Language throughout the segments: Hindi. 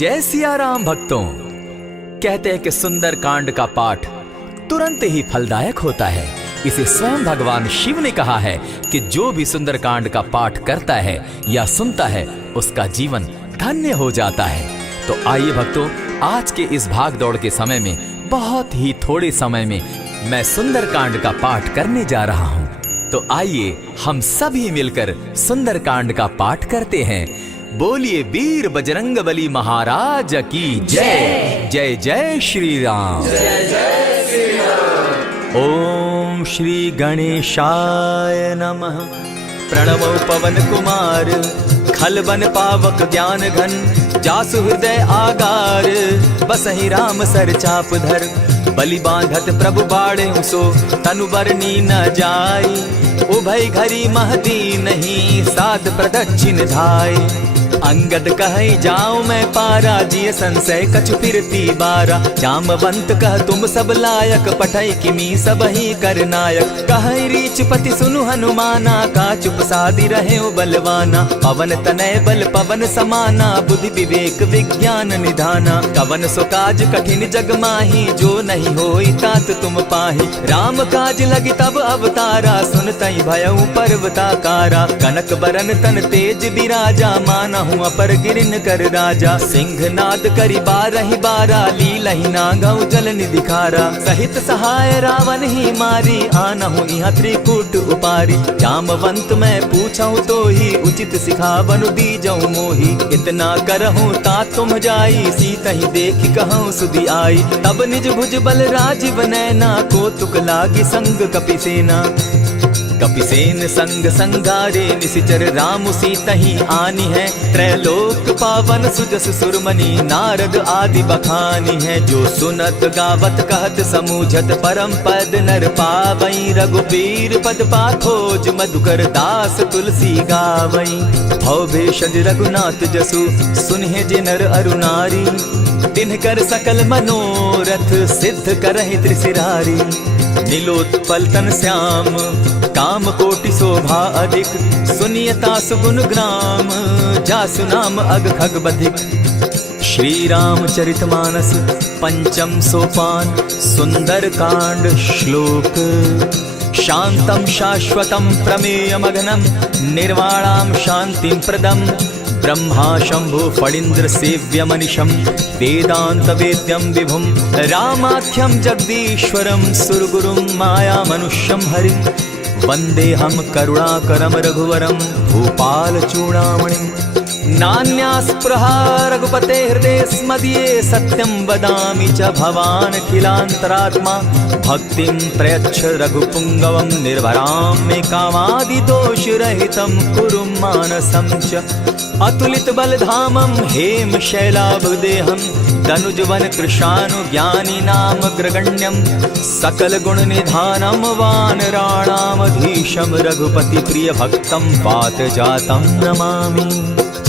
जय सिया राम भक्तों। कहते हैं कि सुंदर कांड का पाठ तुरंत ही फलदायक होता है। इसे स्वयं भगवान शिव ने कहा है कि जो भी सुंदर कांड का पाठ करता है या सुनता है उसका जीवन धन्य हो जाता है। तो आइए भक्तों, आज के इस भाग दौड़ के समय में बहुत ही थोड़े समय में मैं सुंदर कांड का पाठ करने जा रहा हूँ। तो आइए हम सभी मिलकर सुंदर कांड का पाठ करते हैं। बोलिए वीर बजरंगबली महाराज की जय। जय जय श्री राम। जय जय श्री राम। ओम श्री गणेशाय नमः। प्रणवो पवन कुमार खल बन पावक ज्ञान घन जासु हृदय आगार बसहि राम सर चाप धर बलि बांधत प्रभु बाड़े सो तनु बरनी न जाई उभय घरी महदी नहीं साध प्रदक्षिण धाय अंगद कहे जाओ मैं पारा जिय संशय कछु फिरती बारा जामवंत कह तुम सब लायक पठय किमी सब ही कर नायक कहे रीच पति सुनु हनुमाना का चुप सादी रहे बलवाना पवन तनय बल पवन समाना बुद्धि विवेक विज्ञान निधाना कवन सो काज कठिन जग माही जो नहीं होई तात तुम पाही राम काज लगी तब अवतारा सुनतई भयउ पर्वताकारा कनक बरन तन तेज बिराजा माना अपर गिरिन कर राजा सिंह नाद करी बारहि बारा लीलहि नागौ जल निधिखारा सहित सहाय रावण ही मारी आनहु इहाँ त्रिकूट उपारी जामवंत मैं पूछऊं तो ही उचित सिखावनु दीजऊ मोही इतना करहूं ता तुम जाई सीतहि देखि कहूं सुधि आई तब निज भुज बल राजीव नैना को तुक लागी संग कपिसेना कपिसेन संग संगारे निशिचर राम सीतहि आनी है त्रैलोक पावन सुजस सुरमणि नारद आदि बखानी है जो सुनत गावत कहत समूझत परम पद नर पावई रघुबीर पद पाखोज मधुकर दास तुलसी गावई भव भेषज रघुनाथ जसु सुनहि जे नर अरु नारी तिनकर सकल मनोरथ सिद्ध करहि त्रिशिरारी नीलोत्पल तन श्याम काम कोटि शोभा अधिक सुनियता सुगुण ग्राम जासु नाम अग खग बधिक। श्री रामचरितमानस पंचम सोपान सुंदर कांड श्लोक शांतम शाश्वतम प्रमेयमघनम निर्वाणाम शांतिं प्रदम ब्रह्मा शंभु फणीन्द्र सेव्य मनिशम वेदांत वेद्यम विभुम रामाख्यम जगदीश्वरम सुरगुरुम माया मनुष्यम हरिम वंदे हम करुणाकरम रघुवरम भूपाल चूड़ामणिम नान्यास्पृहा रघुपते हृदय स्मदीये सत्यं वदामि च भवान् खिलान्तरात्मा भक्तिं प्रयच्छ रघुपुंगवं निर्भरां मे कामादिदोषरहितं कुरु मानसं च अतुलित बलधामं हेम शैलाभदेहं तनुजवन कृशानु ज्ञानी नाम ग्रगण्यं सकल गुण निधानं वानराणामधीशं रघुपति प्रिय भक्तं पात जातं नमामि।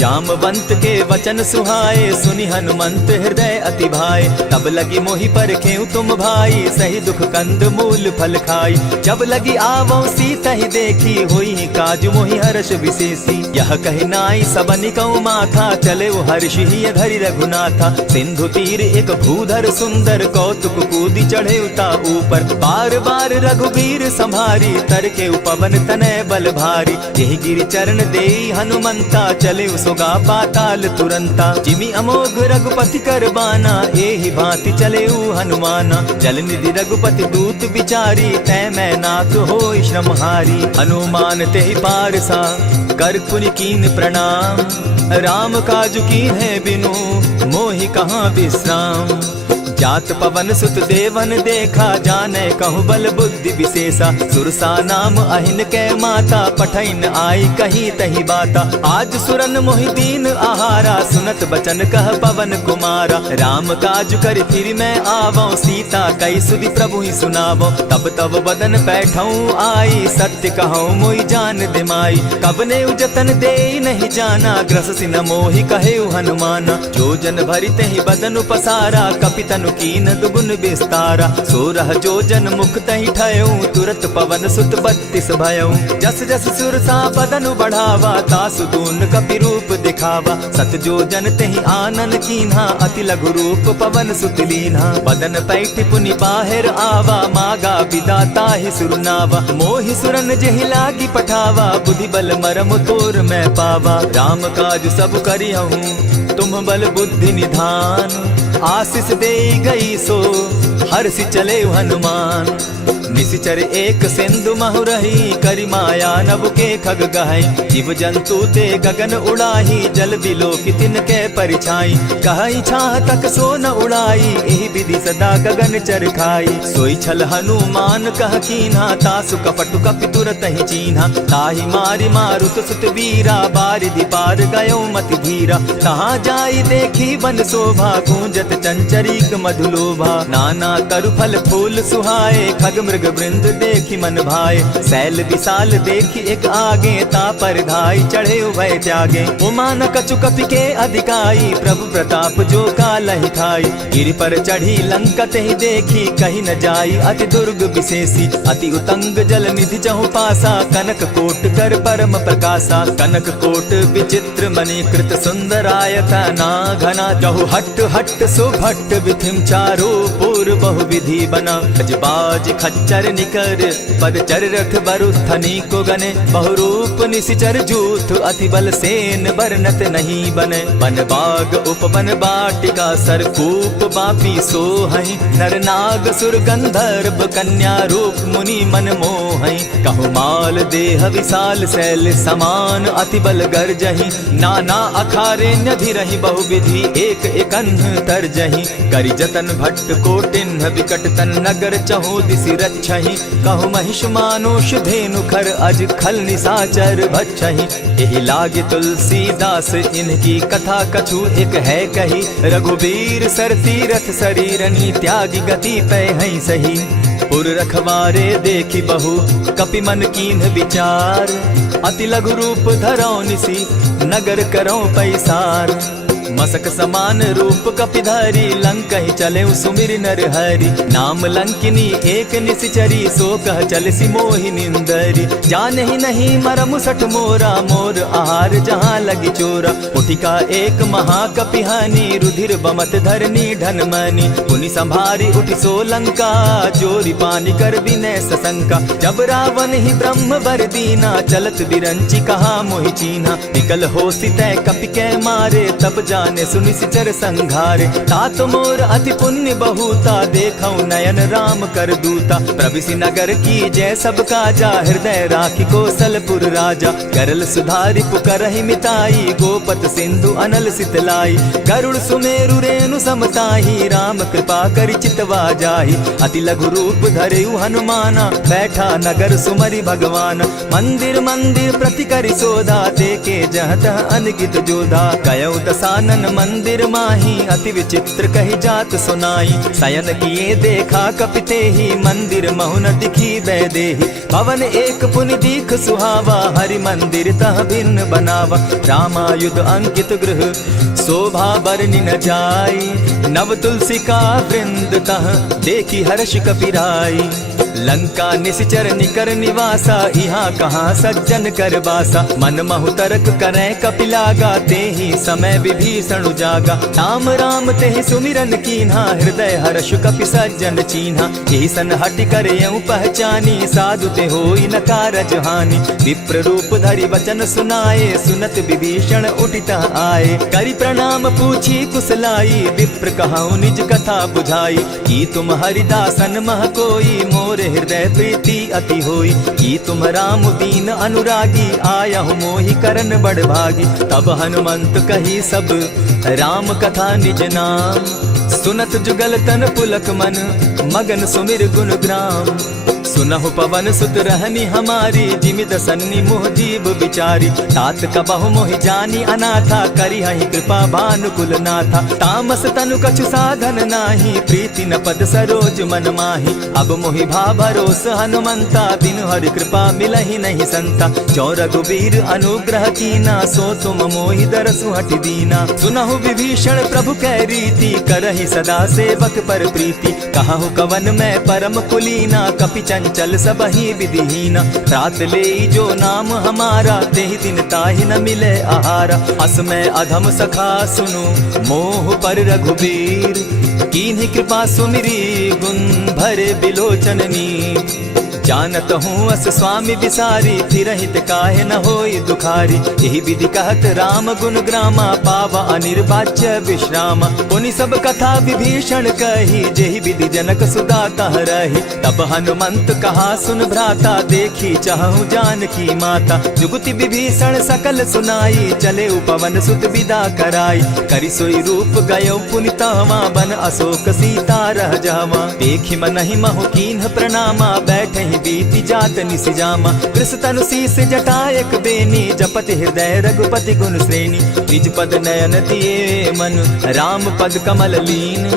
जामवंत के वचन सुहाए सुनि हनुमंत हृदय अति भाए तब लगी मोहि परखेउ तुम भाई सही दुख कंद मूल फल खाई जब लगी आवो सीतहि देखी होई काज मोहि हर्ष विशेषी यह कहि नाई सबनि कौ माथा चले हर्ष ही धरि रघुनाथा सिंधु तीर एक भूधर सुंदर कौतुक कूदी चढ़े उता ऊपर बार बार रघुबीर संभारी तर के पवन तनय बल भारी यही गिरि चरण देई हनुमंता चले सोगा पाताल तुरंता जिमि अमोघ रघुपति कर बाना एहि भांति चले हनुमाना जल निधि रघुपति दूत बिचारी तै मैं नाथ होई श्रमहारी हनुमान तेहि पारसा कर पुनि कीन प्रणाम राम काजु कीन है बिनु मोहि कहाँ विश्राम जात पवन सुत देवन देखा जाने कहु बल बुद्धि विशेषा सुरसा नाम अहिन कै माता पठैन आई कही तही बाता आज सुरन मोहि दीन आहारा सुनत बचन कह पवन कुमारा राम काज कर फिर मैं आवो सीता कई सुधि प्रभु ही सुनावो तब तब बदन बैठऊं आई सत्य कहूँ मोहि जान दिमाई कबने उजतन दे नहीं जाना ग्रस सिन मोहि कहे हनुमाना जो जन भरित ही बदन पसारा कपितनु कीन दुगुन विस्तारा सोरह जो जन मुख तहि ठयऊं तुरत पवन सुत 32 भयऊं जस जस सुरसा बदनु बढ़ावा तासु दून कपि रूप दिखावा देखावा। सत जो जन तेहि आनन कीन्हा, अति लघु रूप पवन सुत लीन्हा। बदन पैठ पुनि बाहिर आवा, मागा विदाता ही सुरनावा। मोहि सुरन जेहि लागी पठावा, बुद्धि बल मरम तोर मैं पावा। राम काज सब करिहूँ तुम बल बुद्धि निधान। आशीष दे गई सो हर्षि चले हनुमान। निशिचर एक सिंधु महु रही, करि माया नभ के खग गहई। जीव जंतु ते गगन उड़ाही, जल बिलो की तिनके परिछाई। कहई छाह तक सो न उड़ाई, एहि विधि सदा गगन चर खाई। सोई छल हनुमान कह कीन्हा, तासु कपटु कपि तुरत ही चीन्हा। ताहि मारि मारुत सुत वीरा, बारिधि पार गयो मति धीरा। तहाँ जाई देखी वन शोभा, गूंजत चंचरीक मधुलोभा। नाना तरु फल फूल सुहाए, खग मृग वृंद देखी मन भाए। सैल विशाल देखी एक आगे, तापर धाई चढ़े उभय त्यागे। उमान कछु कपि के अधिकाई, प्रभु प्रताप जो कालहि खाई। गिरि पर चढ़ी लंका तेहि देखी, कहीं न जाई अति दुर्ग विशेषी। अति उतंग जल निधि जहु पासा, कनक कोट कर परम प्रकाशा। कनक कोट विचित्र मणि कृत सुंदरायत ना घना। जहु हट हट सुभट विधिम चारो पूर्व बहु विधि बना। गजबाज खच्चर निकर पदचर रथ बरुथनी को गने। बहुरूप निशिचर जूथ अति बल सेन बरनत नहीं बने। वन बाग उपवन बाटिका सरकूप बापी सोहई। नर नाग सुर गंधर्व कन्या रूप मुनि मन मोहई। कहु माल देह विशाल शैल समान, अति बल गर्जहि। नाना अखारे न्यधिरहि बहुविधि, एक एकन्ह तरजहि। करि जतन भट्ट कोटिन्ह विकट तन नगर, चहु दिसि रक्षहि। कहु महिष मानुष धेनु खर, अज खल निशाचर भक्षहि। एहि लागे तुलसीदास इनकी कथा, कछु एक है कही। रघुबीर सर तीरथ शरीरनी, त्यागी गति पै हई सही। पुर रखवारे देखी बहु, कपि मन कीन्ह विचार। अति लघु रूप धरौ निसी, नगर करौ पैसार। मसक समान रूप कपिधारी, लंकहि चले सुमिर नर हरि। नाम लंकिनी एक निशिचरी, सो कह चल सी मोहि निंदरी। जानहि नहीं मरम सठ मोरा, मोर आहार जहाँ लगी चोरा। उठिका एक महाकपिहानी, रुधिर बमत धरनी ढन मनी। पुनि संभारी उठि सो लंका, चोरी पानी कर विनय सशंका। जब रावण ही ब्रह्म बर दीना, चलत बिरंची कहा मोहि चीन्हा। निकल हो सितै कपि कै मारे, तब जाने सुनि सिचर संघारे। तात मोर अति पुण्य बहुता, देखौ नयन राम कर दूता। प्रविशि नगर की जय सब काजा, हृदय राखी कौशलपुर राजा। करल सुधारि पुकरहि मिताई, गोपत सिंधु अनल सितलाई। गरुड़ सुमेरु रेणु समताही, राम कृपा करि चितवा जाहि। अति लघु रूप धरेउ हनुमाना, बैठा नगर सुमरि भगवान। मंदिर मंदिर प्रति करि सोधा, देखे जह तह अनगित जोधा। कयौ दसानन मंदिर माही, अति विचित्र कही जात सुनाई। शयन किए देखा कपिते ही, मंदिर महु न दिखी वैदेही। भवन एक पुनि दीख सुहावा, हरि मंदिर तह भिन्न बनावा। रामायुध अंकित गृह शोभा बरनि न जाई। नव तुलसी का वृंद तह देखी हर्ष कपिराई। लंका निशिचर निकर निवासा, यहाँ कहाँ सज्जन कर बासा। मन महु तर्क करै कपिलागा, तेहि समय विभीषण जागा। राम राम तेहि सुमिरन कीन्हा, हृदय हर्ष कपि सज्जन चीन्हा। एहि सन हटि करयउ पहचानी, साधु ते होई न कारज हानि। विप्र रूप धरि वचन सुनाए, सुनत विभीषण उठित आए। करि प्रणाम पूछी कुशलाई, विप्र कहौ निज कथा बुझाई। की तुम हरिदासन मह कोई, मोर हृदय प्रीति अति होई। की तुम राम दीन अनुरागी, आयहु मोहि करन बड़ भागी। तब हनुमंत कही सब राम कथा निज नाम, सुनत जुगल तन पुलक मन, मगन सुमिर गुण ग्राम। सुनहु पवन सुत रहनी हमारी, जिमित सन्नि मोह जीव विचारी। तात कबहु मोहि जानी अनाथा, करी हहि कृपा भानुकुल नाथा। तामस तनु कछु साधन नाही, प्रीति न पद सरोज मन माही। अब मोहि भा भरोस हनुमंता, बिनु हरि कृपा मिलहि नहीं संता। जो रघुबीर अनुग्रह कीना, सो तुम मोहि दरसु हटि दीना। सुनहु विभीषण प्रभु कै रीति, करहि सदा सेवक पर प्रीति। कहु कवन मैं परम कुलीना, कपि चंचल सबहि विधिहीना। रात ले जो नाम हमारा, तेहि दिन ताहि न मिले आहारा। अस में अधम सखा सुनु, मोह पर रघुबीर। कीन्ही कृपा सुमिरी, गुण भरे बिलोचन नीर। जानत हूँ अस स्वामी विसारी, फिरहित काहे न होई दुखारी। यही विधि कहत राम गुण ग्रामा, पावा अनिर्वाच्य विश्रामा। पुनि सब कथा विभीषण कही, जेहि विधि जनक सुदा तह रही। तब हनुमंत कहा सुन भ्राता, देखी चाहूँ जानकी माता। जुगति विभीषण सकल सुनाई, चले पवन सुत विदा कराई। करि सोई रूप गयो पुनि तहवा, बन अशोक सीता रह जावा। देखी मनहि महु कीन्ह प्रणामा, बैठे बीती जात निसिजामा। कृष तनु शीस जटा एक बेनी, जपति हृदय रघुपति गुण श्रेणी। निज पद नयन दिए मन, राम पद कमल लीन।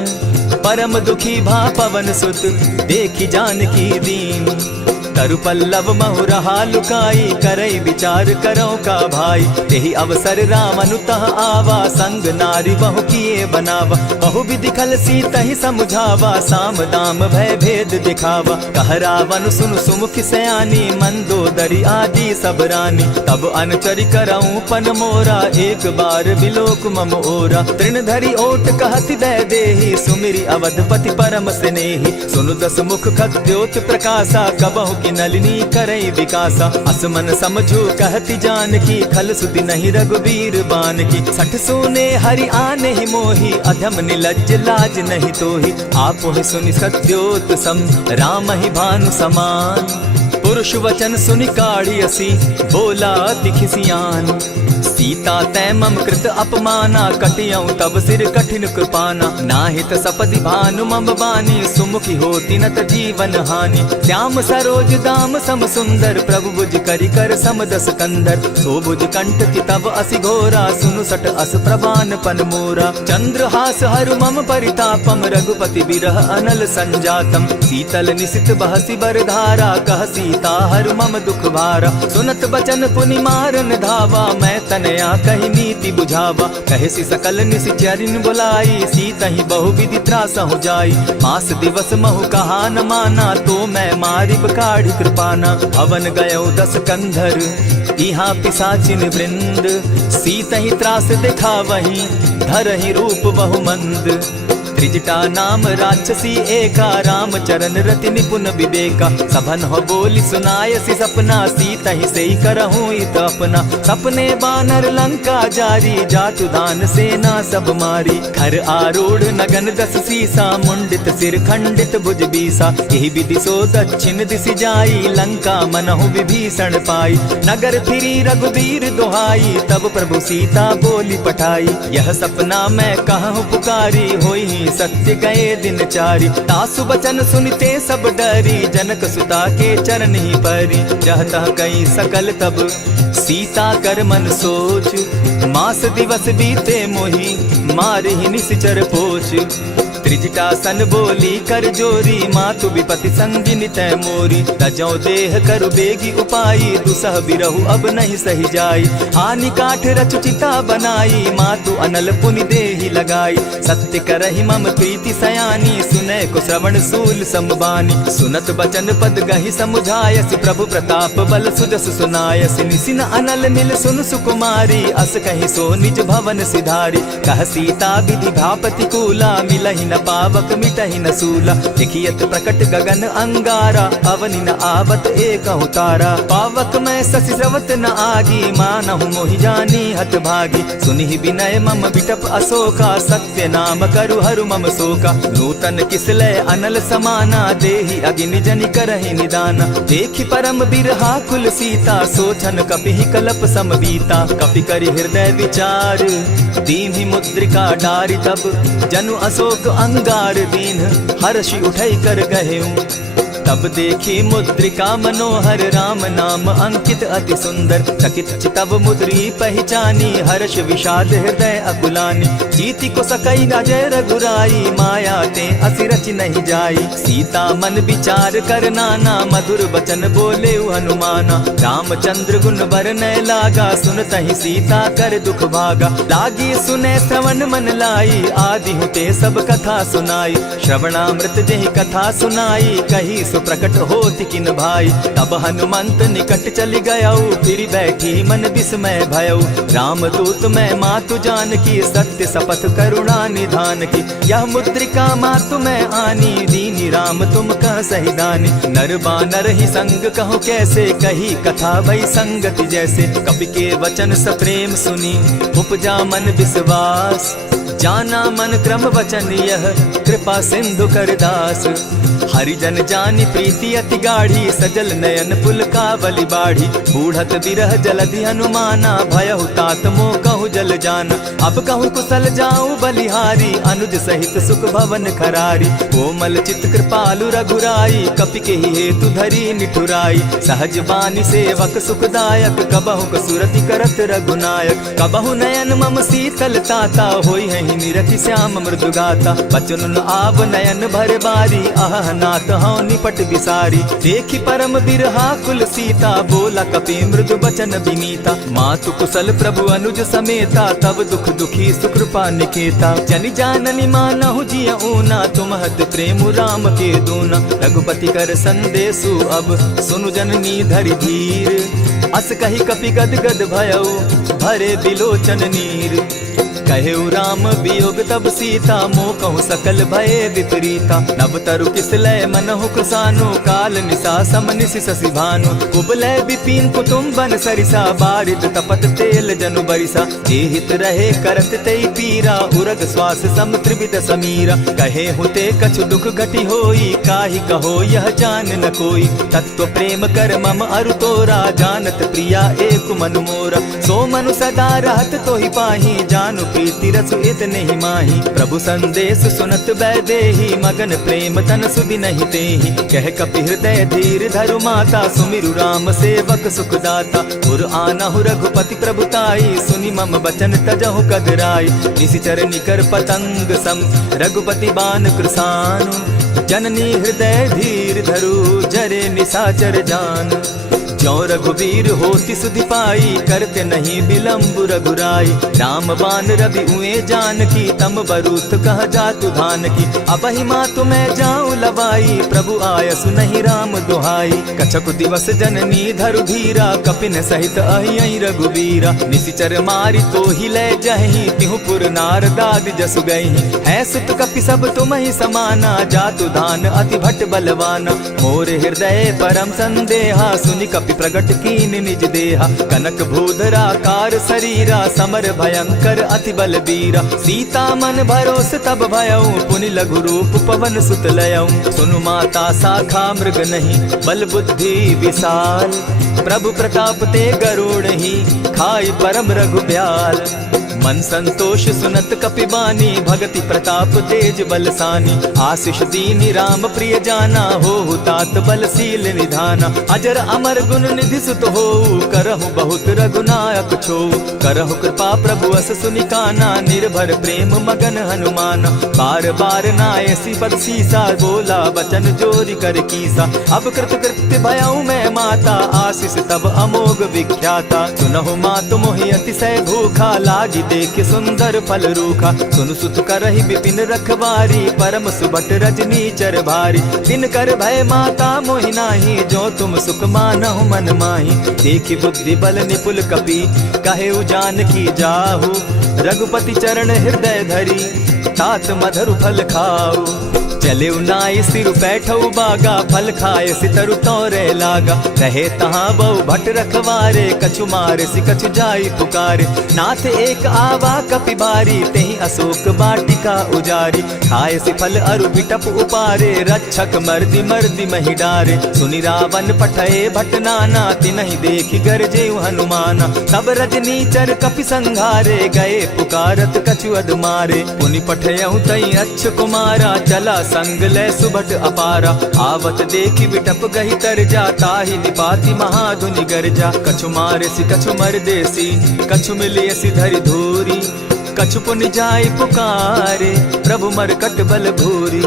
परम दुखी भा पवन सुत, देखी जानकी दीन। तरु पल्लव महु रहा लुकाई, करई विचार करो का भाई। तेहि अवसर राम अनुतः आवा, संग नारी बहु किए बनावा। बहु विधि खल सीतहि समुझावा, साम दाम भय भेद दिखावा। कह रावण सुन सुमुख सयानी, मंदोदरी आदि सब रानी। तब अनुचरि करऊं पन मोरा, एक बार बिलोक मम ओरा। तृण धरि ओट कहति दय देहि, सुमिरि अवधपति परम स्नेही। सुनु दस मुख खद्योत प्रकाशा, कबहु की नलिनी करई विकासा। असमन समझो कहती जानकी, खल सुधि नहीं रघुबीर बान की। सठ सोने हरि आने ही मोही, अधम निलज्ज लाज नहीं तोही। आप ही सुनि सत्योत सम, राम ही भानु समान। पुरुष वचन सुनि काढ़ी असी, बोला अति खिसियान। सीता तै मम कृत अपमाना, कटियऊं तब सिर कठिन कृपाना। नाहित सपदि भानु मम बानी, सुमुखी होती न त जीवन हानि। श्याम सरोज दाम सम सुंदर, प्रभु भुज करि कर सम दस कंधर। सो भुज कंठ की तब असि घोरा, सुनु सट अस प्रवान पन मोरा। चंद्रहास हरु मम परितापम, रघुपति बिरह अनल संजातम। शीतल निशित बहसी बरधारा, कह सीता हरु मम दुख भारा। सुनत बचन पुनि मारन धावा, मैं तनया कही नीति बुझावा। कहे सी सकल निशिचरिन बुलाई, सीतहि बहु विधि त्रास हो जाई। मास दिवस महु कहा न माना, तो मैं मारिब काढ़ी कृपाना। भवन गयो दस कंधर, इहाँ पिशाचिन वृंद। सीतहि त्रास देखा वहीं, धरहि रूप बहु मंद। त्रिजटा नाम राक्षसी एका, राम चरण रति निपुण विवेका। सभन हो बोली सुनायसी सपना, सीतहि सेई करहूँ इत अपना। सपने बानर लंका जारी, जातु दान सेना सब मारी। खर आरूढ़ नगन दस सीसा, मुंडित सिर खंडित भुज बीसा। यही विधि सो दक्षिण दिशि जाई, लंका मनहु विभीषण पाई। नगर फिरी रघुबीर दुहाई, तब प्रभु सीता बोली पठाई। यह सपना मैं कहूँ पुकारी, होई सत्य गए दिन चारी। तासु बचन सुनते सब डरी, जनक सुता के चरण ही परी। रहता कई सकल तब, सीता कर मन सोच। मास दिवस बीते मोही, मारहि निशिचर पोच। त्रिजटा सन बोली कर जोरी, मातु विपति संगिनी तै मोरी। तजौ देह करु बेगी उपाई, दुसह बिरहु अब नहीं सही जाई। हानि काठ रचु चिता बनाई, मातु अनल पुनि देहि लगाई। सत्य करहि मम प्रीति सयानी, सुनै को श्रवण सूल समबानी। सुनत बचन पद गहि समुझायसि, प्रभु प्रताप बल सुजस सुनायसि। निसिन अनल नील सुन सुकुमारी, अस कहि सो निज भवन सिधारी। कह सीता विधि भापति कूला, मिलहि न पावक मिटहि न सूला। देखियत प्रकट गगन अंगारा, अवनि न आवत एक तारा। पावक मैं शशि स्रवत न आगी, मानहु मोहि जानी हत भागी। सुनिहि विनय मम बिटप अशोका, सत्य नाम करु हरु मम शोका। नूतन किसलय अनल समाना, देहि अगिनि जनि करहि निदाना। देखि परम बिरहा कुल सीता, सोचन कपिहि कलप सम बीता। कपि करि हृदय विचार, दीन्हि मुद्रिका डारि। तब जनु अशोक अंगार दीन, हर्षि उठई कर गहेऊं। तब देखी मुद्रिका मनोहर, राम नाम अंकित अति सुंदर। चकित चितव मुद्री पहचानी, हर्ष विषाद हृदय अकुलानी। जीति को सकई अजय रघुराई, माया ते असि रचि नहीं जाई। सीता मन विचार कर नाना, मधुर बचन बोले हनुमाना। रामचंद्र गुण बरनय लागा, सुनतहि सीता कर दुख भागा। लागी सुने श्रवण मन लाई, आदि हुते सब कथा सुनाई। श्रवणामृत जेहि कथा सुनाई, कही सो प्रकट होति किन भाई। तब हनुमंत निकट चली गयऊ, फिर बैठी मन विस्मय भयऊ। राम दूत मैं मातु जान की, सत्य शपथ करुणा निधान की। यह मुद्रिका मातु मैं आनी, दीनी राम तुम कह सही दानी। नर बानर ही संग कहो कैसे, कही कथा भई संगति जैसे। कपि के वचन सप्रेम सुनी, उपजा मन विश्वास। जाना मन क्रम वचन यह, कृपा सिंधु कर दास। हरिजन जानी प्रीति अति गाढ़ी, सजल नयन पुलकावली बाढ़ी। बूढ़त विरह जलधि हनुमाना, भयहु तात मोह कहु जल जाना। अब कहु कुशल जाऊं बलिहारी, अनुज सहित सुख भवन खरारी। कोमल चित कृपालु रघुराई, कपि के ही हेतु धरी निठुराई। सहज बानी सेवक सुखदायक, कबहु कसुरति करत रघुनायक। कबहु नयन मम शीतल ताता, होई है निरखि श्याम मृदु गाता। बचन आव नयन भर बारी, आह नाथ हौ निपट बिसारी। देखी परम बिरहा कुल सीता, बोला कपि मृदु बचन विनीता। मातु कुशल प्रभु अनुज समेता, तब दुख दुखी सुकृपा निकेता। जनि जाननी मानहु जिय ऊना, तुम हत प्रेम राम के दूना। रघुपति कर संदेशु अब, सुनु जननी धरि धीर। अस कही कपि गद गद भयऊ, भरे बिलोचन नीर। कहेउ राम वियोग तब सीता, मोह कहूँ सकल भये विपरीता। नव तरु किसलय मनहु कृसानु, काल निशा सम निशि शशि भानु। कुबलय विपिन कुटुम्बन सरिसा, बारिद तपत तेल जनु बरिसा। जे हित रहे करत तेई पीरा, उरग श्वास सम त्रिविध समीरा। कहे हुते कछु दुख घटी होई, काहि कहो यह जान न कोई। तत्व प्रेम कर मम अरु तोरा, जानत प्रिया एक मनु मोरा। सो मनु सदा रहत तोहि पाही, जानु प्रीति रसु इतने ही माही। प्रभु संदेश सुनत वैदेही, मगन प्रेम तन सुधि नहीं तेहि। कह कपि हृदय धीर धरु माता, सुमिरु राम सेवक सुखदाता। उर आनहु रघुपति प्रभुताई, सुनि मम बचन तजहु कदराई। निशिचर निकर पतंग सम, रघुपति बान कृसानु। जननी हृदय धीर धरु, जरे निशाचर जान। ज्यों रघुवीर होति सुधि पाई, करते नहीं विलम्ब रघुराई। राम बान रवि उए जानकी, तम बरूत कह जातु धान की। अबहि मातु मैं जाऊं लवाई, प्रभु आयसु नहीं राम दुहाई। कछक दिवस जननी धरु धीरा, कपिन सहित अहि रघुवीरा। निशिचर मारी तो ही ले जहि, तिहु पुर नार दाद जसु गहि। है सुत कपि सब तुम ही समाना, जातु धान अति भट बलवाना। मोर हृदय परम संदेहा, सुनि कपि प्रगट कीन निज देहा। कनक भूधराकार शरीरा, समर भयंकर अति बलबीरा। सीता मन भरोस तब भयऊ, पुनि लघु रूप पवन सुत लयऊ। सुनु माता शाखा मृग नहीं, बल बुद्धि विशाल। प्रभु प्रताप ते गरुड़ ही, खाई परम रघुब्याल। मन संतोष सुनत कपिबानी, भगति प्रताप तेज बलसानी। आशीष दीनी राम प्रिय जाना, हो तात बलशील निधाना। अजर अमर गुण निधि सुत हो, करहु बहुत रघुनायक छो। करहु कृपा प्रभु अस सुनिकाना, निर्भर प्रेम मगन हनुमाना। बार बार नायसी पद सीसा, बोला बचन जोरी कर कीसा। अब कृत कृत्य भयऊ मैं माता, आशीष तब अमोघ विख्याता। सुनहु मातु मोहि अतिशय भूखा, लागी देख सुंदर फल रूखा। सुन सुत करहि विपिन रखवारी, परम सुबट रजनी चर भारी। दिन कर भय माता मोहि नाही, जो तुम सुख मानहु मन माही। देखि बुद्धि बल निपुल कपि, कहेउ जानकी जाहु। रघुपति चरण हृदय धरी, तात मधुर फल खाऊ। चले नाई सिर बैठऊ बागा, फल खाए सितरु तोरे लागा। रहे तहाँ बहु भट रखवारे, कछु मारे सि कछु जाई पुकारे। नाथ एक आवा कपि बारी, तेहि अशोक बाटिका उजारी। खाए सि फल अरु बिटप उपारे, रक्षक मर्दि मर्दि महि डारे। सुनि रावण पठये भट नाना, तिनहि देखि गरजे हनुमाना। सब रजनीचर कपि संघारे, गए पुकारत कछु अधमारे। पुनि पठयहु तई अच्छ कुमारा, चला संग ले सुभट अपारा। आवत देखि बिटप गहि तर जा, ताहि निपाति महाधुनि गर्जा। कछु मारे सि कछु मर देसी, कछु मिलिय सि धरि धूरी। कछु पुनि जाय पुकारे, प्रभु मरकट बल भूरी।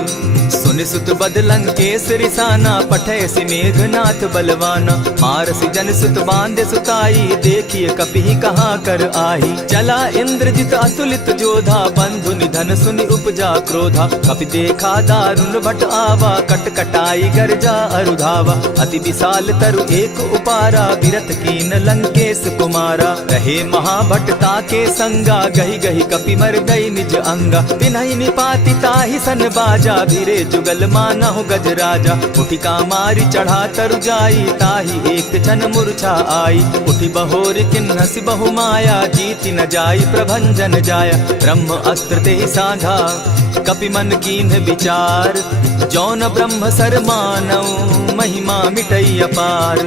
सुनि सुत बद लंकेश रिसाना, पठै सि मेघनाथ बलवाना। मारसि जन सुत बांधे सुताई, देखिए कपि कहाँ कर आही। चला इंद्रजित अतुलित जोधा, बंधु निधन सुनि उपजा क्रोधा। कपि देखा दारुण भट आवा, कट कटाई गर्जा अरुधावा। अति विशाल तरु एक उपारा, बिरथ कीन लंकेश कुमारा। रहे महाभट ताके संगा, गही गही कपि मर गई निज अंगा। तिन्हि निपाति ताहि सन बाजा, धीरे जुगल मानहु गजराजा। उठि कामारी चढ़ा तरु जाई, ताहि एक क्षण मूर्छा आई। उठि बहोर किन्हसि बहु माया, जीति न जाई प्रभंजन जाया। ब्रह्म अस्त्र तेहि साधा, कपि मन कीन्ह विचार। जौन ब्रह्म सर मानौ, महिमा मिटई अपार।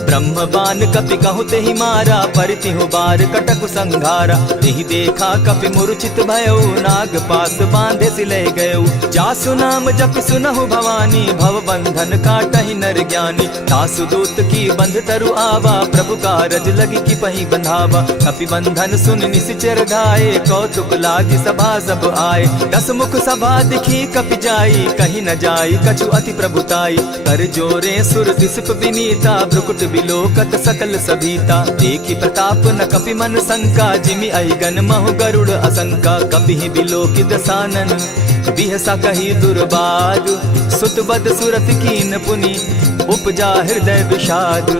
ब्रह्म बान कपि कहु तेहि मारा, परितिहु बार कटकु संघारा। तेहि देखा कपि मूर्छित भयउ, नाग पास बांधे सिलह गयउ। जासु नाम जपि सुनहु भवानी, भव बंधन काटहि नर ज्ञानी। तासु दूत की बंध तरु आवा, प्रभु कारज लगी कि पहि बंधावा। कपि बंधन सुन निसिचर धाये, कौतुक लागी सभा सब आए। दस मुख सभा दिखी कपि जाई, कहीं न जाई कछु अति प्रभुताई। कर जोरे सुर दिसप विनीता, भ्रुकुट बिलोकत सकल सभीता। देखी प्रताप न कपि मन शंका, जिमि अहिगन महु गरुड़ असंका। कपि बिलोकि दसानन, बिहसा कही दुर्बाद। सुत बद सुरत कीन पुनि, उपजा हृदय विषाद।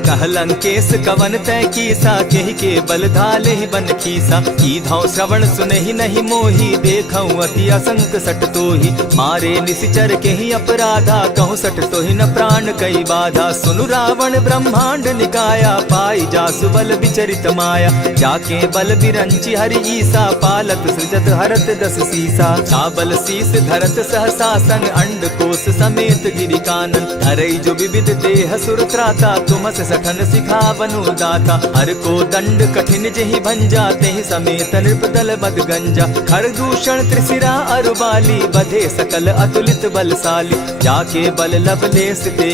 कह लंकेश कवन तय कीसा, केहि के बल धाले ही बन खीसा। कीधौ श्रवण सुनहि नहीं मोही, देखऊं अति असंक सट तोही। मारे निसिचर केहि अपराधा, कहूँ सट तोहि न प्राण कई बाधा। सुनु रावण ब्रह्मांड निकाया, पाई जासु बल विचरित माया। जाके बल बिरंची हरि ईसा, पालत सृजत हरत दस सीसा। चावल शीस धरत सहसासन, अंड कोश समेत गिरि कानन। धरई जो विविध देह सुर त्राता, तुमस सठन सिखावनु दाता। हर को दंड कठिन जेहि भंजा, तेहि समेत नृपदल बद गंजा। खरदूषण त्रिशिरा अरुबाली, बधे सकल अतुलित बलशाली। जाके बल लवलेस ते,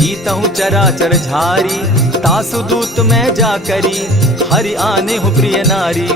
जीतहु चराचर झारी। तासु दूत मैं जा करी, हरि आने हूँ प्रिय नारी।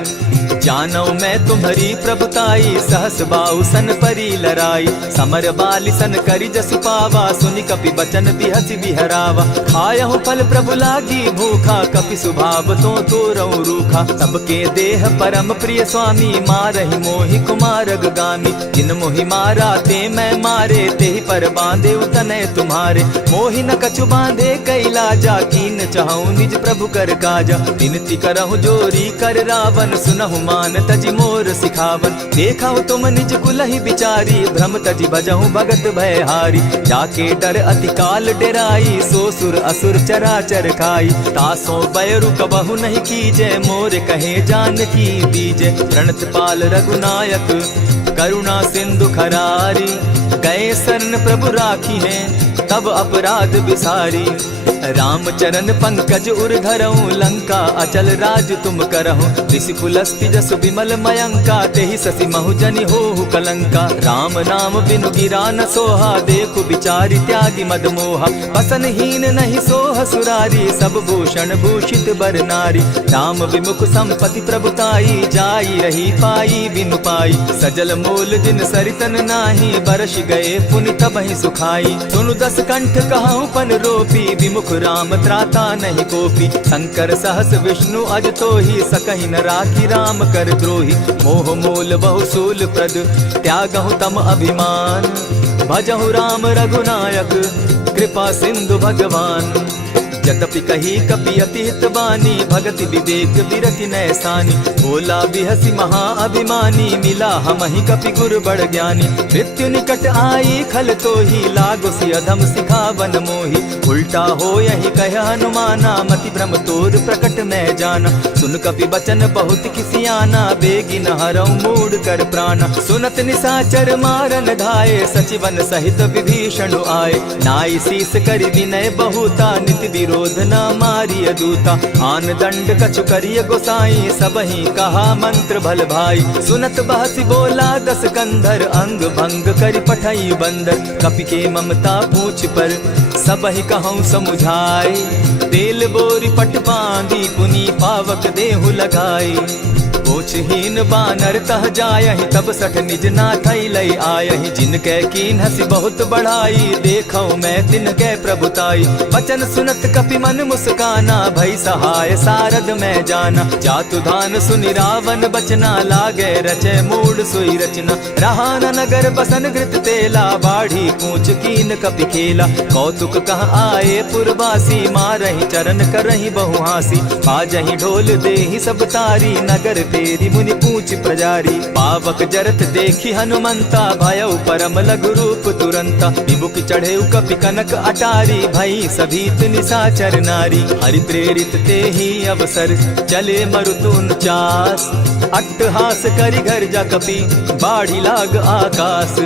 जानौ मैं तुम्हारी प्रभुताई, सहस बाहु सन परी लराई। समर बाली सन करी जसु पावा, सुनि कपि बचन बिहसि बिहरावा। खायहु फल प्रभु लागी भूखा, कपि सुभाव तो तोरऊ रूखा। सबके देह परम प्रिय स्वामी, मारहि मोहि कुमारग गामी। जिन मोहि मारा ते मैं मारे, तेहि पर बांधे उतनय तुम्हारे। मोहि न कछु बांधे कैलाजा, कीन चाहूं निज प्रभु कर काजा। विनती करहु जोरी कर रावण, सुनहु मान तजि मोर सिखावन। देखा तुम निज कुलहि बिचारी, भ्रम तजि भजहु भगत भयहारी। जाके डर अति काल डेराई, सो सुर असुर चराचर खाई। तासो बैरु कबहु नहीं कीजे, मोर कहे जानकी दीजे। प्रणत पाल रघुनायक, करुणा सिंधु खरारी। गए शरण प्रभु राखी हैं, तब अपराध बिसारी। रामचरण पंकज उर धरऊं, लंका अचल राज तुम करहूं। ऋषि पुलस्ति जस विमल मयंका, तेहि ससि महु जनि होहु कलंका। राम नाम बिनु गिरा न सोहा, देखु बिचारी त्यागी मद मोहा। बसन हीन नहीं सोह सुरारी, सब भूषण भूषित बर नारी। राम विमुख संपति प्रभुताई, जाई रही पाई बिनु पाई। सजल मोल जिन सरितन नाही, बरस गए पुनि तबहि सुखाई। सुनु दस कंठ कहूँ पन रोपी, विमुख राम त्राता नहीं कोपी। शंकर सहस विष्णु अज तोहि, सकहि न राखी राम कर द्रोही। मोह मोल बहु सूल प्रद, त्यागहु तम अभिमान। भजहु राम रघुनायक, कृपा सिंधु भगवान। यद्यपि कही कपि अति हित बानी, भगति विवेक विरति नैसानी। बोला बिहसी महा अभिमानी, मिला हमहि कपि गुर बड़ ज्ञानी। मृत्यु निकट आई खल तोहि, लागो सि अधम सिखावन मोहि। उल्टा हो यही कह हनुमाना, मति भ्रम तोर प्रकट मैं जाना। सुन कपि बचन बहुत किसियाना, बेगी न हरऊ मूड कर प्राणा। सुनत निसाचर मारन धाये, सचिवन सहित विभीषण आए। नाई शीस करि विनय बहुता, नित विरोध न मारिय दूता। आन दंड कछु करिय गोसाई, सबहि कहा मंत्र भल भाई। सुनत बहसी बोला दस कंधर, अंग भंग करि पठई बंदर। कपि के ममता पूछ पर, सबहि कहूँ समुझाई। तेल बोरी पट बांधी, पुनि पावक देहु लगाई। पूछहीन बानर तह जायहि तब सठ निज नाथ लई आयहि जिनके कीन हसी बहुत बढ़ाई देखौ मैं तिनके प्रभुताई वचन सुनत कपि मन मुस्काना भई सहाय सारद मैं जाना जातु धान सुनि रावण बचना लागे रचे मूड सोई रचना रहा न नगर बसन घृत तेला बाढ़ी पूछ कीन कपि खेला कौतुक कह आए पुरवासी मारहि चरण करहि बहु हासी बाजहि ढोल देहि सब तारी नगर तेरी मुनि पूछ प्रजारी पावक जरत देखी हनुमंता भयउ परम लघु रूप तुरंता विमुख चढ़े कपि कनक अटारी भई सभीत निशाचर नारी हरि प्रेरित ते ही अवसर चले मरुतुन चास अट्टहास करि घर जा कपि बाढ़ी लाग आकाश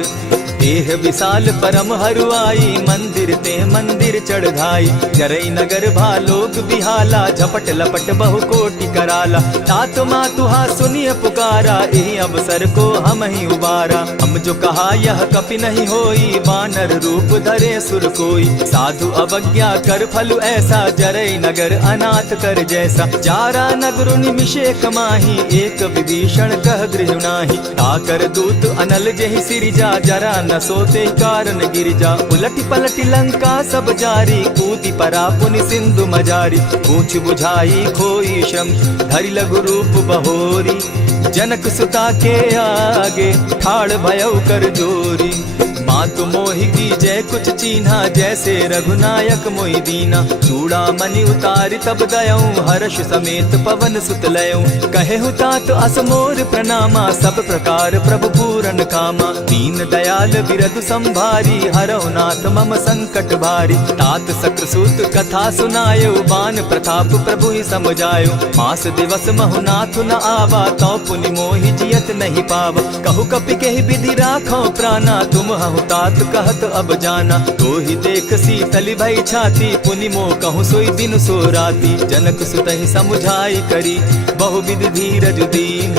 देह विशाल परम हरुआई मंदिर ते मंदिर चढ़ाई जरई नगर भालोक बिहाला झपट लपट बहु कोटि कराला तात मातुहा सुनिय पुकारा यही अवसर को हम ही उबारा हम जो कहा यह कपि नहीं होई वानर रूप धरे सुर कोई साधु अवज्ञा कर फल ऐसा जरई नगर अनाथ कर जैसा जारा नगर निमिषे कमाही एक विभीषण कह गृह नाही ताकर दूत अनल जहि सिरिजा जरा न सोते कारण गिरिजा उलटी पलटी लंका सब जारी कूदी परा पुनि सिंधु मजारी पूछ बुझाई खोई श्रम धरि लघु रूप बहोरी जनक सुता के आगे ठाड़ भयउ कर जोरी मातु मोहि की जय कुछ चीन्हा जैसे रघुनायक मोहि दीना चूड़ा मणि उतारि तब दयऊं हर्ष समेत पवन सुत लयऊं कहे हुतात असमोर प्रणामा सब प्रकार प्रभु पूरन कामा दीन दयाल बिरदु संभारी हरहु नाथ मम संकट भारी तात सक्रसूत कथा सुनायो बान प्रताप प्रभु ही समझायो मास दिवस महु नाथ न आवा तो पुनि मोहि जियत नहीं पावा कहु कपि केहि विधि राखो प्राणा तुम तात कहत अब जाना तो ही देख सीतली भई छाती पुनि मो कहूँ सोई दिन सो राती जनक सुतहि समुझाई करी बहु विधि धीरज दीन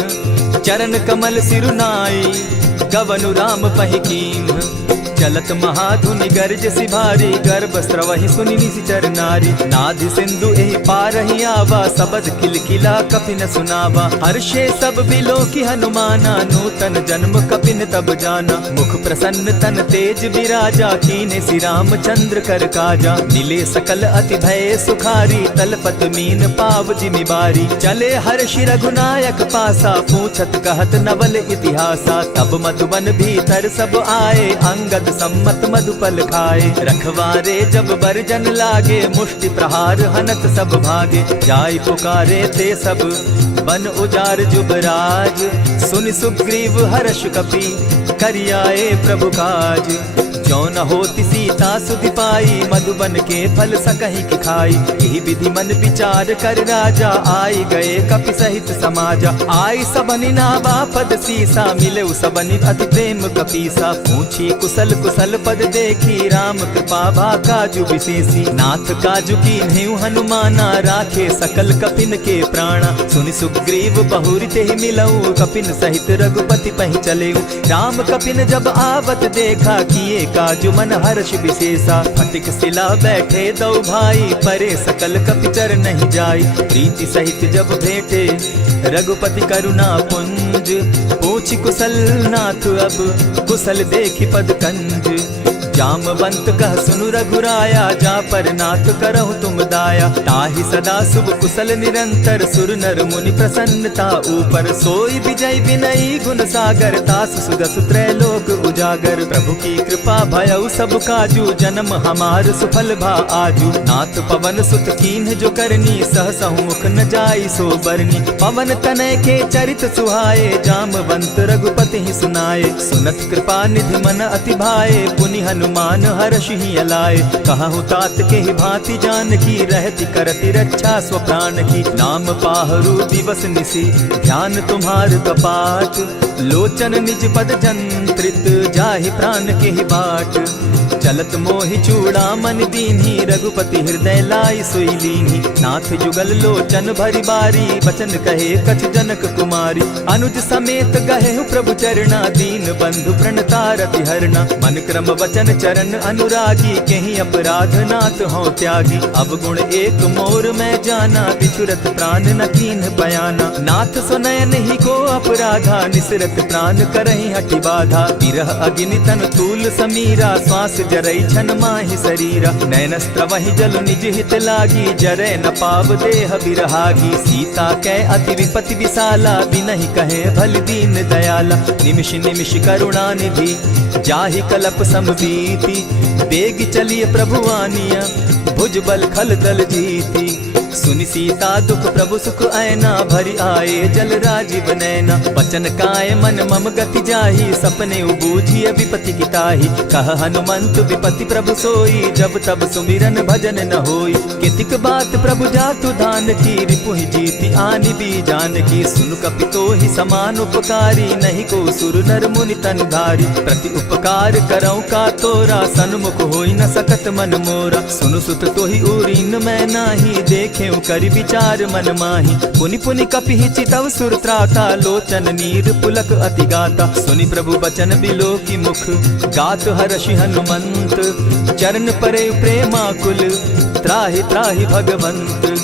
चरण कमल सिरुनाई गवनु राम पहि कीन चलत महाधुनि गर्ज सिभारी गर्भ स्रवहि सुनि निशिचर नारी नाधि सिंधु एहि पारहि आवा सबद किलकिला कपि न सुनावा हर्षे सब बिलो की हनुमाना नूतन जन्म कपिन तब जाना मुख प्रसन्न तन तेज विराजा कीने श्री रामचंद्र कर काजा मिले सकल अति भय सुखारी तलपत मीन पाव जिमि बारी चले हर्षि रघुनायक पासा पूछत कहत नवल इतिहासा तब मधुबन भीतर सब आए अंगद सम्मत मधुपल खाए रखवारे जब बरजन लागे मुष्टि प्रहार हनत सब भागे जाय पुकारे ते सब बन उजार जुबराज सुनि सुग्रीव हर्ष कपि करियाए प्रभु काज जो न होती सीता सुधि पाई मधुबन के फल सकहि की खाई यही विधि मन विचार कर राजा आई गए कपि सहित समाजा आई सबनि नावा पद सीसा मिले सबनि अति प्रेम कपीसा पूछी कुशल कुशल पद देखी राम कृपा भा काजु विशेषी नाथ काजु की नेउ हनुमाना राखे सकल कपिन के प्राणा सुनि सुग्रीव बहुरी ते मिलऊ कपिन सहित रघुपति पहि चलेऊ राम कपिन जब आवत देखा किए काजु मन हर्ष विशेषा फटिक सिला बैठे दो भाई परे सकल कपिचर नहीं जाई प्रीति सहित जब भेटे रघुपति करुणा पुंज पूछ कुशल नाथ अब कुशल देखी पद कंज जामवंत कह सुनु रघुराया जा पर नाथ करहु तुम दाया ताहि सदा शुभ कुशल निरंतर सुर नर मुनि प्रसन्नता ऊपर सोई विजय विनयी गुण सागर तास सुदस त्रैलोक उजागर प्रभु की कृपा भयउ सब काजू जन्म हमार सुफल भा आजू नाथ पवन सुत कीन्ह जो करनी सहसहु मुख न जाई सो बरनी पवन तनय के चरित सुहाए जामवंत रघुपति ही सुनाए सुनत कृपा निधि मन अति भाए पुनि हनुमान हर्ष ही अलाए कहु तात के ही भांति जान की रहती करती रक्षा स्व प्राण की नाम पाहरु दिवस निसी ध्यान तुम्हार कपाट लोचन निज पद जंत्रित जाहि प्राण के ही बाट चलत मोहि चूड़ामन दीन्ही रघुपति हृदय लाई सोई लीन्ही नाथ जुगल लोचन भरी बारी बचन कहे कछ जनक कुमारी अनुज समेत गहे प्रभु चरणा दीन बंधु प्रणतारति हरना मन क्रम वचन चरण अनुरागी, केहि अपराध नाथ हो त्यागी। अब गुण एक मोर में जाना, बिछुरत प्राण न कीन्ह बयाना। नाथ सुनयन ही को अपराधा, निसरत प्राण करहि हठि बाधा। विरह अग्नि तन तूल समीरा, श्वास जरई छन माहि शरीरा। नैनस्त्र वही जल निज हित लागी, जरै न पाव देह बिरहागी। सीता कै अति विपति विशाला, बिनहि कहे भल दीन दयाला। निमिष निमिष करुणा निधि, जाहि कलप समबीति। बेग चलिए प्रभु आनिया, भुज बल खल दल जीती। सुनि सीता दुख प्रभु सुख ऐना, भरि आए जल राजीव नैना। बचन काय मन मम गति जाहि, सपने बूझिय विपति की ताहि। कह हनुमंत विपति प्रभु सोई, जब तब सुमिरन भजन न होई। कितिक बात प्रभु जातु धान की, रिपुहि जीति आनि भी जान की। सुन कपितोहि समान उपकारी, नहीं को सुर नर मुनि तन धारी। प्रति उपकार करऊँ का तोरा, सन्मुख होई न सकत मन मोरा। सुनु सुत तोहि उरीन मैं नाही, देखे करि विचार मन माही। पुनि पुनि कपिहि चितव सुर त्राता, लोचन नीर पुलक अति गाता। सुनि प्रभु बचन बिलो की मुख, गात हर्षि हनुमंत। चरण परे प्रेमाकुल, त्राहि त्राहि भगवंत।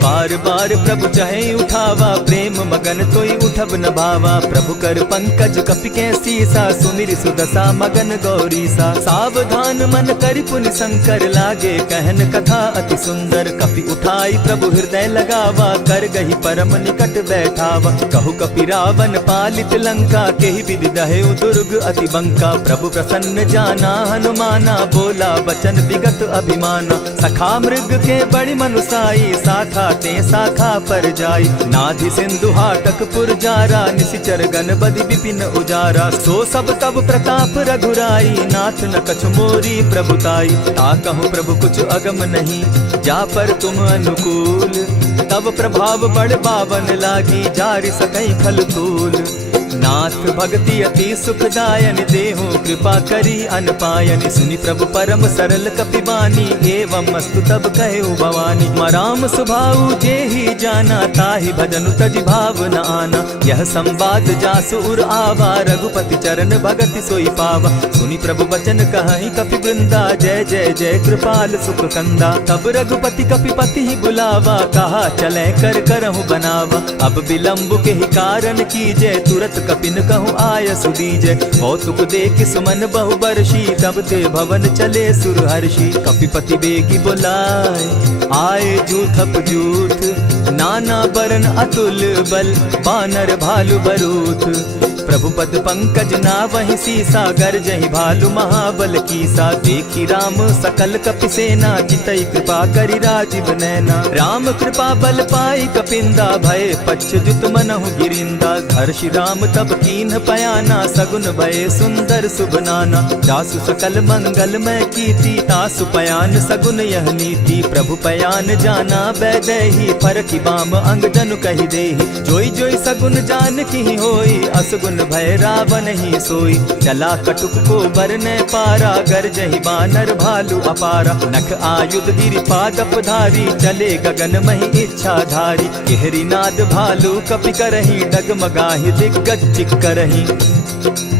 बार बार प्रभु चाहे उठावा, प्रेम मगन तोई उठब न भावा। प्रभु कर पंकज कपि के सीसा, सुमिर सुदशा मगन गौरीसा। सावधान मन करि पुनि शंकर, लागे कहन कथा अति सुंदर। कपि उठाई प्रभु हृदय लगावा, कर गही परम निकट बैठावा। कहु कपि रावण पालित लंका, केहि विधि दहेउ दुर्ग अति बंका। प्रभु प्रसन्न जाना हनुमाना, बोला बचन विगत अभिमाना। सखा मृग के बड़ि मनुसाई, साखा ते शाखा पर जाई। नाधि सिंधु हाटक पुर जारा, निसिचर गण बदि विपिन उजारा। सो सब तब प्रताप रघुराई, नाथ न कछु मोरी प्रभुताई। ताकहु प्रभु कुछ अगम नहीं, जा पर तुम अनुकूल। तब प्रभाव बड़ पावन लागी, जारि सकई खल तूल। नाथ भक्ति अति सुखदायन, देहु कृपा करी अनपायनि। सुनि प्रभु परम सरल कपिबानी, एवं मस्तु तब कहु भवानी। मराम सुभाऊ जेहि जाना, ताहि भजनु तजि भाव न आना। यह संवाद जासु उर आवा, रघुपति चरण भगति सोई पावा। सुनि प्रभु बचन कहि कपि वृंदा, जय जय जय कृपाल सुख कंदा। तब रघुपति कपिपति ही बुलावा, कहा चले कर करहु बनावा। अब विलंब के ही कारण कीजय, तुरत कपिन कहूँ आय सुदीजय। कौतुक देख सुमन बहु बरसी, तब ते भवन चले सुर हर्षि। कपिपति बेगी बुलाए, आए जूथप जूथ। नाना बरन अतुल बल, बानर भालु बरूथ। प्रभु पद पंकज ना वही सीसा, गर्जहि भालु महाबल कीसा। देखी राम सकल कपि सेना, जितई कृपा करि राजीव नैना। राम कृपा बल पाई कपिंदा, भय पच्युत मनहु गिरिंदा। हर्षि राम तब कीन्ह पयाना, सगुन भय सुंदर शुभ नाना। जासु सकल मंगल में कीर्ति, तासु पयान सगुन यह नीति। प्रभु पयान जाना बैदेही, फरकि बाम अंग जनु कहि देहि। जोई जोई सगुन जान की होई, असगुन भय रावण ही सोई। चला कटुक को बरने पारा, गरजहि बानर भालु अपारा। नख आयुध गिरि पादप धारी, चले गगन महि इच्छा धारी। केहरी नाद भालु कपि करहि, डगमगाहि दिग्गज चिक्करहि।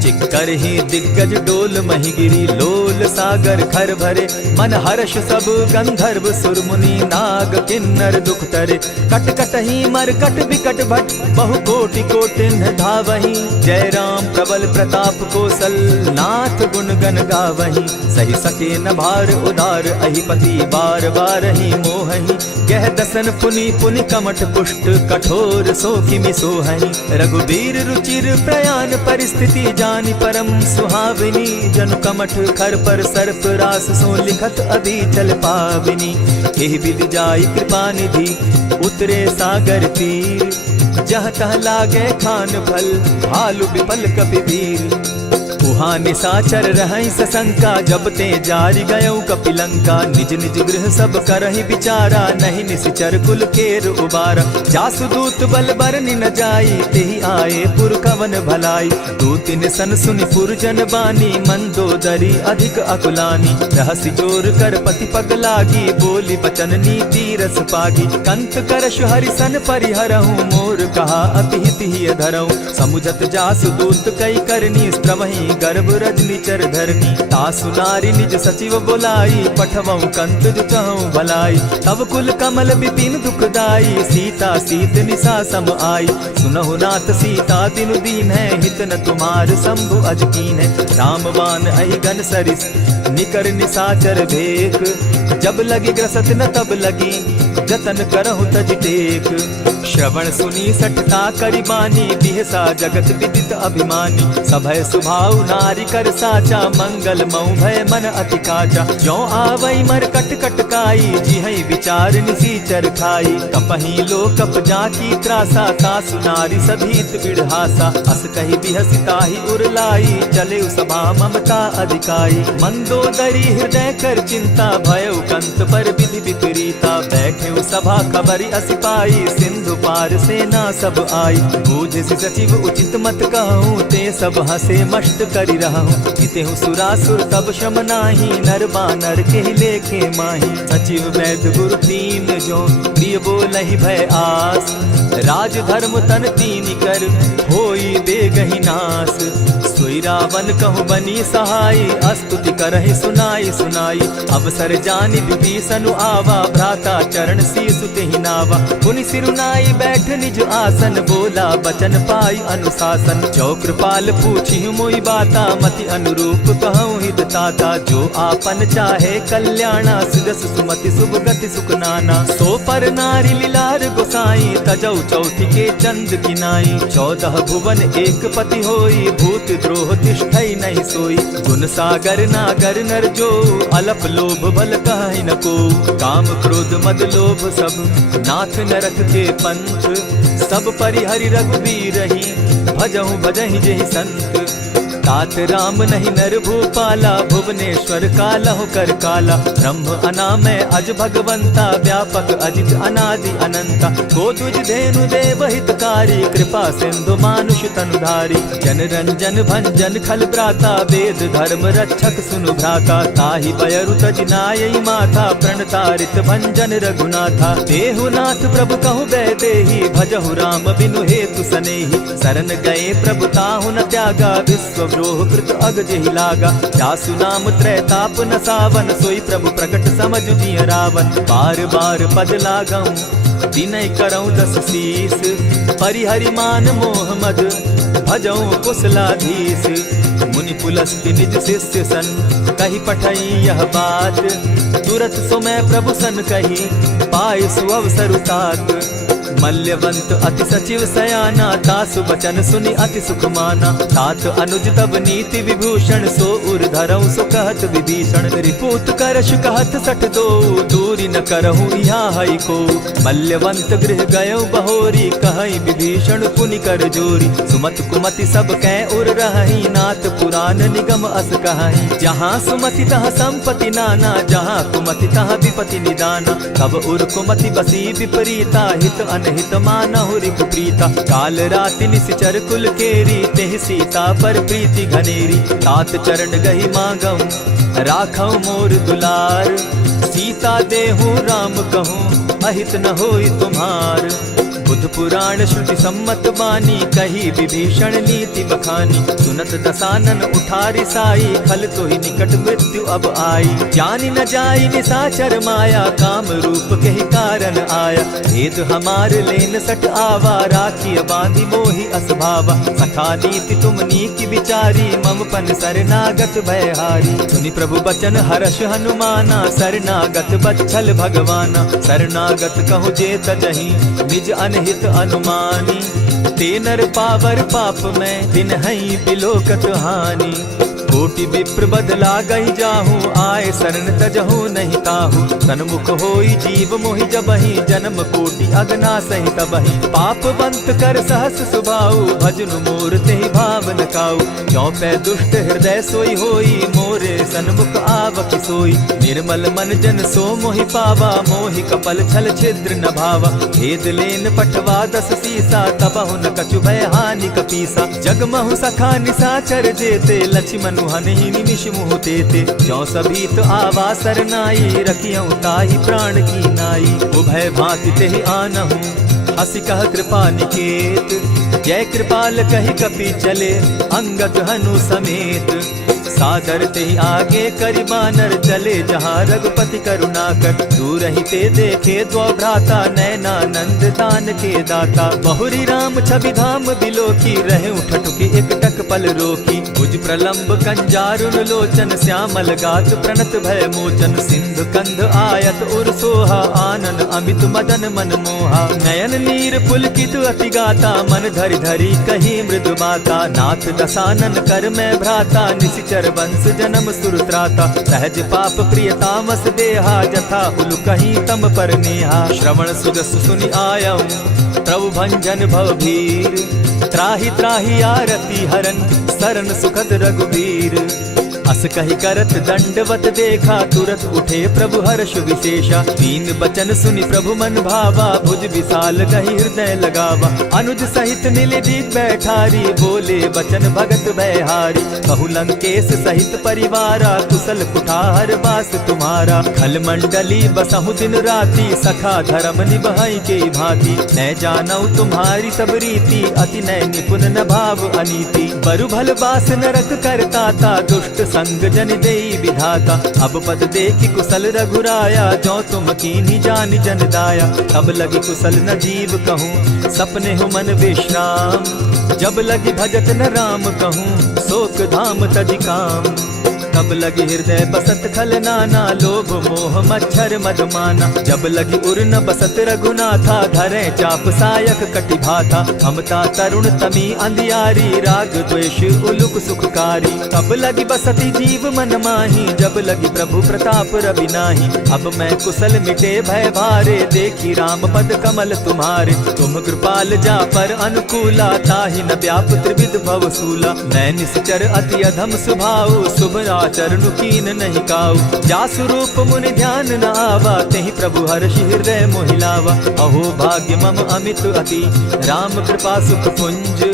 चिक्करहि दिग्गज डोल महि गिरी, लोल सागर खर भरे। मन हर्ष सब गंधर्व सुर मुनि, नाग किन्नर दुख तरे। कट कटहि मरकट विकट भट, बहु कोटि कोटिन्ह धावहि। जय राम प्रबल प्रताप कौशल, नाथ गुण गण गावहि। सही सके न भार उदार, अहिपति बार बार ही मोहहि। गह दसन पुनि पुनि कमठ पुष्ट, कठोर सो किमि सोहहि। रघुबीर रुचिर प्रयाण परिस्थिति, जानि परम सुहाविनी। जनु कमठ खर पर सर्प रास, सो लिखत अभी चल पाविनी। एहि विधि जाई कृपा निधि, उतरे सागर तीर। जहाँ तह लागे खान फल, भालु विपल कपिवीर। उहाँ निशाचर रहै सशंका, जब ते जारि गयौ कपिलंका। निज निज गृह सब करहि विचारा, नहीं निशिचर कुल केर उबारा। जासु दूत बल बरनि न जाई, तेहि आए पुर कवन भलाई। दूतिन सन सुनि पुरजन बानी, मंदोदरी अधिक अकुलानी। रहसि जोर कर पति पग लागी, बोली बचन नीति रस पागी। कंत करश हरि सन परिहरहु, मोर कहा अति हित ही प्रिय धरऊ। समुझत जासु दूत कई करनी, स्त्रवही गर्भ रजनी चर धरनी। तासु नारी निज सचिव बोलाई, पठवऊ कंत जुचहु भलाई। तब कुल कमल विपिन दुखदाई, सीता सीत निसा सम आई। सुनहु नाथ सीता तिनु दीन है, हित न तुम्हार शंभु अजकीन है। रामबान अहि गन सरिस निकर निसाचर भेक, जब लगी ग्रसत न तब लगी जतन करहु तज टेक। श्रवण सुनी सठता करिबानी, बिहसा जगत विदित अभिमानी। सभय सुभाव नारी कर साचा, मंगल मऊ भय मन अति काचा। जो आवई मर कट कट काई, जिहई विचार निसीचर खाई। कपही लो कप जाकी त्रासा, तासु नारी सभीत बिढ़ासा। अस कही बिहसिता ही उरलाई, चले सभा ममता अधिकाई। मंदोदरी हृदय कर चिंता, भयउ कंत पर विधि विपरीता। बैठे सभा खबरी असी पाई, सिंधु पार सेना सब आई। बूझ सचिव उचित मत कहूँ, ते सब हसे मष्ट करि रहूँ। जितेहु सुरासुर तब शम नाही, नर बानर के लेखे माही। सचिव वैद्य गुरु तीन जो, प्रिय बोलहि भय आस। राज धर्म तन तीन कर, होई बेगहि नास। सोई रावण कहूँ बनी सहाय, अस्तुति करहि सुनाई सुनाई। अवसर जानि विभीषण आवा, भ्राता चरण शीसु तेहि नावा। पुनि सिरुनाई बैठ निज आसन, बोला बचन पाई अनुशासन। जो कृपाल पूछी मोई बाता, मति अनुरूप कहूँ हित ताता। जो आपन चाहे कल्याणा, सिदस सुमति शुभ गति सुख नाना। सो पर नारी लीलार गोसाई, तजौ चौथी के चंद किनाई। 14 भुवन एक पति होई, भूत द्रोह तिष्ठई नहीं सोई। गुण सागर नागर नर जो, अलप लोभ बल कहि न को। काम क्रोध मद लोभ सब, नाथ नरक के पंथ। सब परिहरि रघुबीर रही, भजहु भजहि जेहि संत। तात राम नहीं नर भूपाला, भुवनेश्वर कालहु कर काला। ब्रह्म अनामय अज भगवंता, व्यापक अजित अनादि अनंता। को तुझ धेनु देव हितकारी, कृपा सिंधु मानुष तनुधारी। जन रंजन भंजन खल भ्राता, वेद धर्म रक्षक सुनु भ्राता। ताहि बयरु तज नायई माथा, प्रणतारित भंजन रघुनाथा। देहुनाथ प्रभु कहु बैदेही, भजहु राम बिनु हेतु सनेही। शरण गए प्रभु ताहु न त्यागा, विश्व द्रोह कृत अग जेहि लागा। जासु नाम त्रैताप न सावन, सोई प्रभु प्रकट समझ जिय रावण। बार बार पद लागऊं, विनय करऊं 10 शीस। परिहरि मान मोह मद, भजऊं कुशलाधीश। मुनि पुलस्ति निज शिष्य सन, कही पठई यह बात। तुरत सो मैं प्रभु सन कही, पाए सुअवसर तात। मल्यवंत अति सचिव सयाना, तासु बचन सुनि अति सुख माना। तात अनुज तब नीति विभूषण, सो उर धरऊं सो कहत विभीषण। रिपुत करश कहत सठ दो, दूरी न करहूँ यहाँ हई को। मल्यवंत गृह गयो बहोरी, कहई विभीषण पुनि कर जोरी। सुमत कुमति सब कै उर रहई, नाथ पुराण निगम अस कहई। जहाँ सुमति तहाँ संपत्ति नाना, जहाँ कुमति तहाँ विपति निदाना। तब उर कुमति बसी विपरीता, हित अनहित मानहु रिपु प्रीता। काल राति निशिचर कुल केरी, तेहि सीता पर प्रीति घनेरी। तात चरण गहि मांगऊं, राखऊं मोर दुलार। सीता देहूं राम कहूं, अहित न होई तुम्हार। बुध पुराण श्रुति सम्मत बानी, कही विभीषण नीति बखानी। सुनत दसानन उठारी साई, खल तो ही निकट मृत्यु अब आई। जानी न जाई निसाचर माया, काम रूप के ही कारण आया। भेद हमार लेन सट आवा, राखी बांधी मोहि असभावा। सखा नीति तुम नीति विचारी, मम पन शरणागत भयहारी। सुनि प्रभु बचन हर्ष हनुमाना, शरणागत बच्छल भगवाना। शरणागत कहु जे तजहि, निज अनहित अनुमानी। ते नर पावर पाप में, दिन हई बिलोकत हानि। कोटि विप्र बदला गई जाहू, आए शरण तजहू नहीं ताहू। सन्मुख होई जीव मोहि जबहि, जन्म कोटि अगना सहि तबहि। पाप बंत कर सहस सुभाऊ, भजनु मोर तेहि भावन काऊ। क्यों पै दुष्ट हृदय सोई होई, मोरे सन्मुख आवकि सोई। निर्मल मन जन सो मोहि पावा, मोहि कपल छल छिद्र न भावा। भेद लेन पठवा 10 सीसा, तबहु न कछु भय हानि कपीसा। जगमहु सखा निसाचर जेते, लक्ष्मण हनहि निमिष मुह तेते। ज्यों सभीत आवा सरनाई, रखियऊं ताहि प्राण की नाई। उभय भांति तेहि आनहूं, हसि कह कृपा निकेत। जय कृपाल कही कपि चले अंगद हनु समेत। सादर ते आगे करि बानर चले जहाँ रघुपति करुणा कर। दूर ही ते देखे द्वौ भ्राता नैनानंद दान के दाता। बहुरी राम छवि धाम बिलोकी रहे ठठुकी एक टक पल रोकी। भुज प्रलंब कंजारुन लोचन श्यामल गात प्रणत भय मोचन। सिंधु कंध आयत उर सोहा आनन अमित मदन मन मोहा। नयन नीर पुलकित अति गाता मन धरि धरि कही मृदु बाता। नाथ दसानन कर मैं भ्राता निशिचर वंश जन्म सुरत्राता। सहज पाप प्रिय तामस देहा जथा उलु कहीं तम पर नेहा। श्रवण सुजस सुनि आयऊ प्रभु भंजन भवभीर। त्राहि त्राहि आरती हरन सरन सुखद रघुबीर। अस कही करत दंडवत देखा तुरत उठे प्रभु हर्ष विशेषा। दीन बचन सुनि प्रभु मन भावा भुज विशाल कही हृदय लगावा। अनुज सहित नीलदीप बैठारी बोले बचन भगत भयहारी। कहु लंकेश सहित परिवारा कुशल कुठार वास तुम्हारा। खल मंडली बसहु दिन राति सखा धर्म निभाई के भांति। न जानौ तुम्हारी सब रीति अति नय निपुण न भाव अनीति। बरु भल बास नरक करता ता दुष्ट संग जन देई विधाता। अब पद देखि कुशल रघुराया जो तुम कीन्ही जानि जन दाया। तब लगी कुशल न जीव कहूँ सपने हो मन विश्राम। जब लगी भजत न राम कहूँ शोक धाम तज काम। तब लगी हृदय बसत खल नाना लोभ मोह मच्छर मदमाना। जब लगी उर न बसत रघुनाथा धरे चाप सायक कटि भाता। ममता तरुण तमी अंधियारी राग द्वेष उलुक सुखकारी। तब लगी बसती जीव मन माही जब लगी प्रभु प्रताप रवि नाही। अब मैं कुशल मिटे भय भारे देखी राम पद कमल तुम्हारे। तुम कृपाल जा पर अनुकूला ताहि न व्याप त्रिविध भवसूला। मैं निश्चर अति अधम सुभाऊ शुभ चरणु कीन नहीं काऊ। जासु रूप मुनि ध्यान न आवा तेहि प्रभु हर्षि हृदय मोहिलावा। अहो भाग्य मम अमित अति राम कृपा सुख पुंज।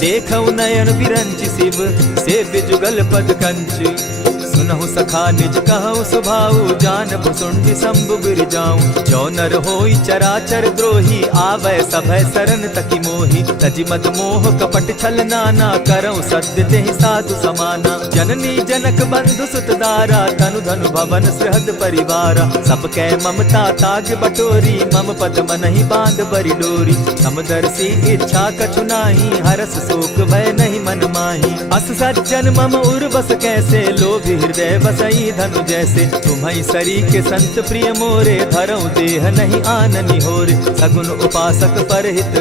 देखऊ नयन विरंचि शिव सेव्य जुगल पद कंच। सुनहु सखा निज कहु सुभाऊ जान भुसुंडि शंभु गिर जाऊं। जो नर होई चराचर द्रोही आवे सभय सरन तकी मोही। तजि मद मोह कपट छल नाना करऊं सत्य तेहि साधु समाना। जननी जनक बंधु सुत दारा तनु धनु भवन सृहद परिवारा। सब कै ममता ताग बटोरी मम पद मनहि बांध बरि डोरी। समदर्शी इच्छा कछु नाही हरस शोक भय नहीं मन माही। अस सज्जन मम उर बस कैसे लोभी हृदय बसई धनु जैसे। तुम्हारी सरी के संत प्रिय मोरे धरऊ देह नहीं आननि होरे। सगुन उपासक परहित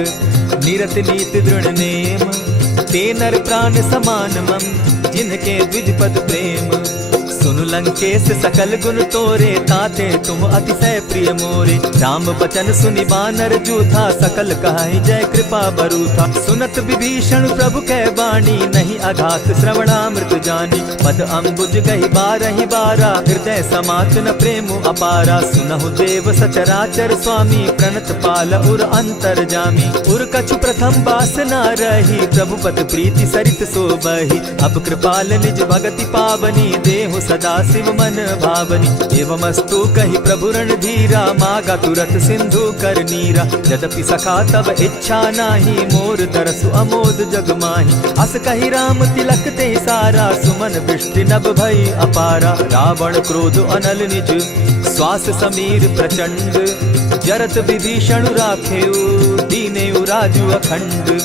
निरत नीत दृढ़ नेम। ते नर प्राण समान मम जिनके द्विज पद प्रेम। सुनु लंकेश सकल गुण तोरे ताते तुम अतिशय प्रिय मोरे। राम बचन सुनि बानर जूथा सकल कहाई जय कृपा बरूथा। सुनत विभीषण प्रभु कै बाणी नहीं अघात श्रवणामृत जानी। पद अम्बुज गहि बारहि बारा हृदय समात न प्रेम अपारा। सुनहु देव सचराचर स्वामी प्रणत पाल उर अंतर जामी। उर कछु प्रथम बास न रही प्रभु पद प्रीति सरित सोबहि। अब कृपाल निज भगति पावनी देहु सदा शिव मन भावनी। एवमस्तु कही प्रभु रणधीरा मागा तुरत सिंधु कर नीरा। यद्यपि सखा तब इच्छा नाही मोर तरसु अमोद जग माही। अस कही राम तिलक ते सारा सुमन वृष्टि नभ भई अपारा। रावण क्रोध अनल निज श्वास समीर प्रचंड। जरत विभीषण राखेउ दीनेउ राजु अखंड।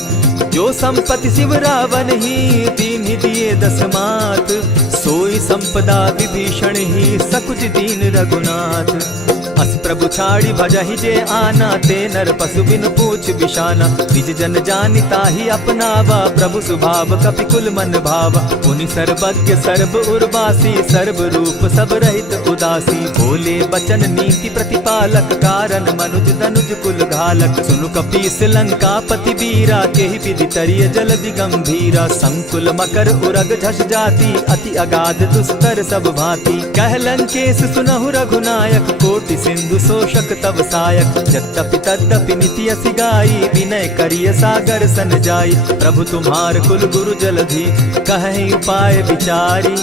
जो संपत्ति शिव रावण ही दीन्हि दिए दस मात। सोई संपदा विभीषण ही सकुच दीन रघुनाथ। अस प्रभु छाड़ी भजहि जे आना ते नर पशु बिन पूछ बिशाना। निज जन जानि ताहि अपनावा प्रभु स्वभाव कपि कुल मन भावा। पुनि सर्वज्ञ सर्व उर्वासी सर्व रूप सब रहित उदासी। बोले बचन नीति प्रतिपालक कारण मनुज तनुज कुल घालक। सुनु कपीस लंका पति बीरा केहि विधि तरिय जलधि गंभीरा। संकुल मकर उरग झस जाति अति अगाध दुस्तर सब भांति। कह लंकेश सुनहु रघुनायक कोटि सिंधु शोषक तब सायक। यद्यपि तद्यपि निति असि गाई विनय करिय सागर सन जाई। प्रभु तुम्हार कुल गुरु जलधि कहि उपाय विचारी।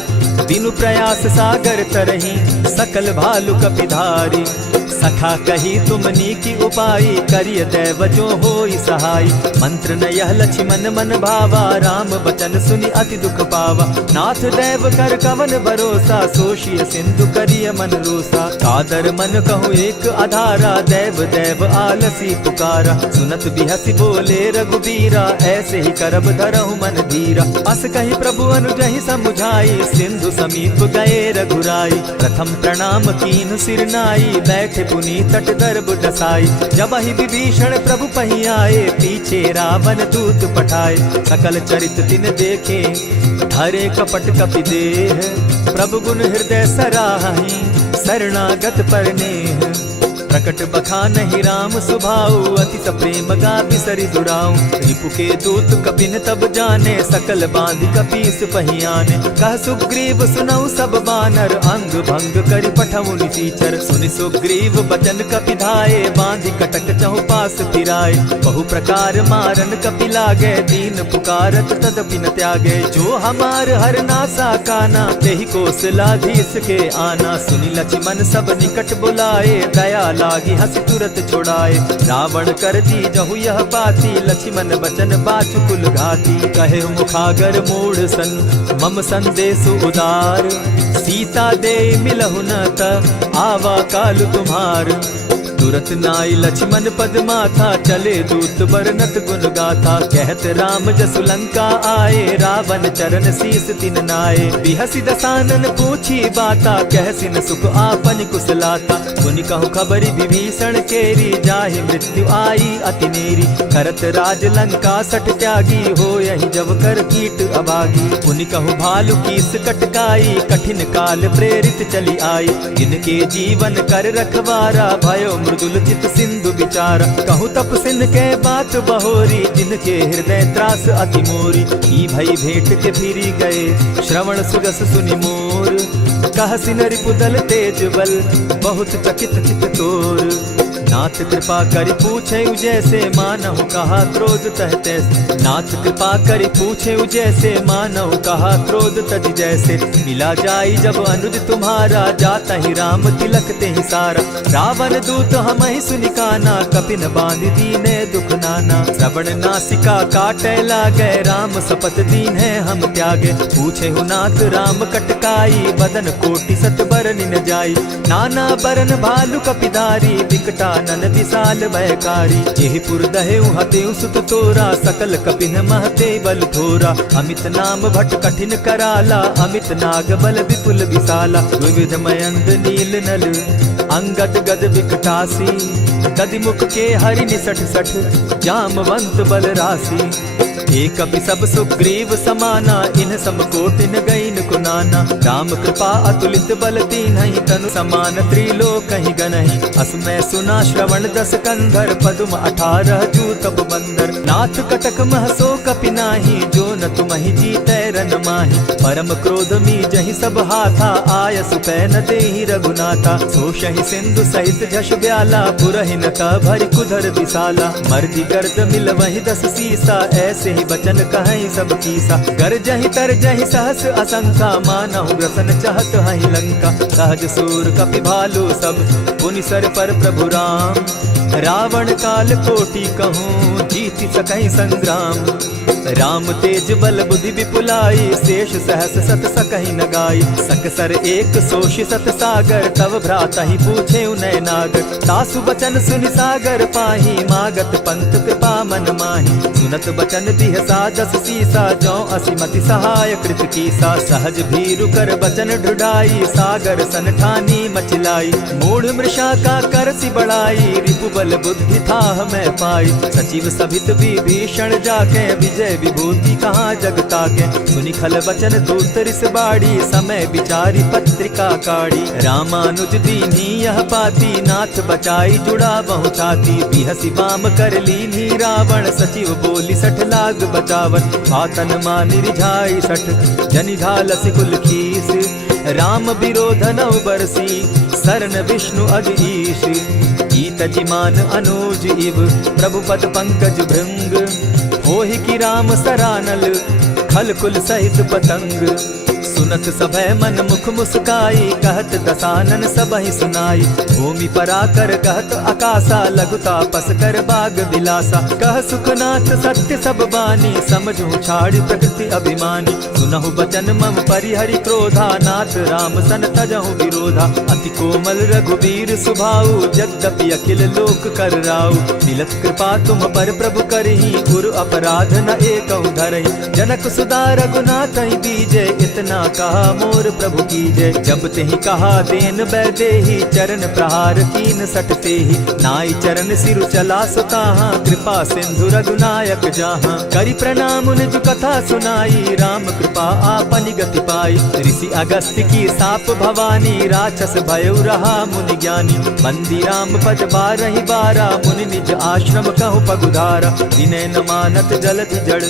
बिनु प्रयास सागर तरहि सकल भालु कपिधारी। सखा कही तुमनी की उपाय, करिय दैव जो होई सहाय। मंत्र न यह लक्ष्मण मन भावा, राम बचन सुनि अति दुख पावा। नाथ दैव कर कवन भरोसा, सोशिय सिंधु करिय मन रोसा। कादर मन कहूँ एक आधारा, दैव दैव आलसी पुकारा। सुनत बिहसी बोले रघुबीरा, ऐसे ही करब धरहु मन धीरा। अस कही प्रभु अनुजहि समुझाई, सिंधु समीप गए रघुराई। प्रथम प्रणाम कीन सिर नाई, बैठे पुनि तट दर्ब डसाई। जब ही विभीषण प्रभु पही आए, पीछे रावण दूत पठाए। सकल चरित तिन देखे, हरे कपट कपि देह। प्रभु गुण हृदय सराहि, शरणागत पर नेह। प्रकट बखानहि राम सुभाऊ, अति प्रेम गा बिसरि दुराऊ। रिपु के दूत कपिन तब जाने, सकल बांधि कपीस पहियाने। कह सुग्रीव सुनऊ सब बानर, अंग भंग करि पठऊ निसीचर। सुनि सुग्रीव बचन कपि धाये, बांधि कटक चहु पास फिराए। बहु प्रकार मारन कपि लागे, दीन पुकारत तदपि न त्यागे। जो हमार हर नासा काना, तेहि कौशलाधीश के आना। सुनि लक्ष्मण सब निकट बुलाए, दया लागी हंस तुरत छुड़ाए। रावण कर दी जहु यह बाती, लक्ष्मण बचन बाचुकुल घाती। कहे मुखागर मूढ़ सन, मम संदेश उदार। सीता दे मिलहु न त, आवा काल तुम्हार। तुरत नाई लक्ष्मण पद माथा, चले दूत बरनत गुण गाथा। कहत राम जसु लंका आए, रावण चरण शीस तिन नाये। बिहसि दसानन पूछी बाता, कहसिन सुख आपन कुशलाता। मुनि कहु खबरि विभीषण केरी, जाहि मृत्यु आई अति नेरी। करत राज लंका सठ त्यागी, हो यही जब कर कीट अभागी। मुनि कहु भालु कीस कटकाई, कठिन काल प्रेरित चली आई। जिनके जीवन कर रखवारा, भयो मृदुल चित सिंधु विचार। कहु तप सिन के बात बहोरी, जिनके हृदय त्रास अति मोरी। की भई भेंट के फिरी गए, श्रवण सुगस सुनि मोर। कह सिन रिपुदल तेज बल, बहुत चकित चित तोर। नाथ कृपा करि पूछे जैसे, मानहु कहा क्रोध तह तैसे। नाथ कृपा करि पूछे जैसे, मानहु कहा क्रोध तज जैसे। मिला जाई जब अनुज तुम्हारा, जाता ही राम तिलक ते ही सारा। रावण दूत हम ही सुनि काना, कपिन बांधि दीने दुख नाना। श्रवण नासिका काटे लागे, राम सपत दीन है हम त्यागे। पूछे हु नाथ राम कटकाई, बदन कोटि सत बरन न जाई। नाना बरन भालु कपिधारी, विकटा नन विशाल भयकारी। जेहि पुर दहेउ हतेउ सुत तोरा, सकल कपिन महते बल थोरा। अमित नाम भट कठिन कराला, अमित नाग बल विपुल विशाला। विविध मयंद नील नल, अंगद गद विकटासी। गद मुख के हरि निसठ सठ, जामवंत बल राशि। एक कपि सब सुग्रीव समाना, इन सम कोटिन गईन कुनाना। राम कृपा अतुलित बल तीन्हि, तनु समान त्रिलोक ही गनहि। असमय सुना श्रवण दस कंधर, पदुम 18 जूतब बंदर। नाथ कटक महसो कपि नाही, जो न तुमहि जीतै रन माहि। परम क्रोध मी जहि सब हाथा, आयसु पै न देहि रघुनाथा। सोषहि सिंधु सहित झष ब्याला, पुरहि न त भरि कुधर विशाला। मर्दि गर्द मिल वहि 10 सीसा, ऐसे बचन कहीं सब कीसा। कर जहि तर जहि सहस असंखा, मानहु ग्रसन चाहत हहि लंका। सहज सूर कपि भालु सब, पुनि सर पर प्रभु राम। रावण काल कोटि कहूँ, जीति सकहि संग्राम। राम तेज बल बुद्धि विपुलाई, शेष सहस सत सकहि न गाई। सकसर एक सोष सत सागर, तव भ्राता ही पूछे उनय नागर। तासु बचन सुनि सागर पाही, मागत पंत कृपा मन माही। सुनत बचन बिहसा 10 सीसा, जौ असिमति सहाय कृत कीसा। सहज भीरु कर बचन ढुढ़ाई, सागर सन ठानी मचिलाई। मूढ़ मृषा का करसि बढ़ाई, रिपु बल बुद्धि थाह मैं पाई। सचिव सभित विभीषण जाके, विजय विभूति कहाँ जगता के। सुनि खल बचन दूत रिस बाड़ी, समय विचारी पत्रिका काढ़ी। रामानुज दीन्ही यह पाती, नाथ बचाई जुड़ा बहु छाती। बिहसी बाम कर लीन्ही रावण, सचिव बोली 60 लाग बचावन। आतन मानि रिझाई 60, जनि ढालसि कुल खीस। राम विरोध नौ बरसी, शरण विष्णु अधीश। गीत जिमान अनुज इव, प्रभु पद पंकज भृंग। होहि की राम सरानल, खल कुल सहित पतंग। सुनत सभय मन मुख मुस्काई, कहत दसानन सबहि सुनाई। भूमि पराकर कहत आकाशा, लघु तापस कर बाग बिलासा। कह सुखनाथ सत्य सब बानी, समझू छाड़ प्रकृति अभिमानी। सुनहु बचन मम परिहरि क्रोधा, नाथ राम सन तजहु विरोधा। अति कोमल रघुबीर सुभाऊ, यद्यपि अखिल लोक कर राऊ। मिलत कृपा तुम पर प्रभु करही, गुरु अपराध न एकहु धरहि। जनक सुदा रघुनाथ ही बीजे, इतना कहा मोर प्रभु कीजे। जब तेहि कहा देन बैदेही, चरण प्रहार कीन सटते ही। नाई चरण सिरु चला सुताहा, कृपा सिंधु रघुनायक जाहा। करि प्रणाम निज कथा सुनाई, राम कृपा आपनि गति पाई। ऋषि अगस्त्य की साप भवानी, राक्षस भयउ रहा मुनि ज्ञानी। बंदी राम पद बारहि बारा, मुनि निज आश्रम कहु पगुधारा। विनय न मानत जलधि जड़,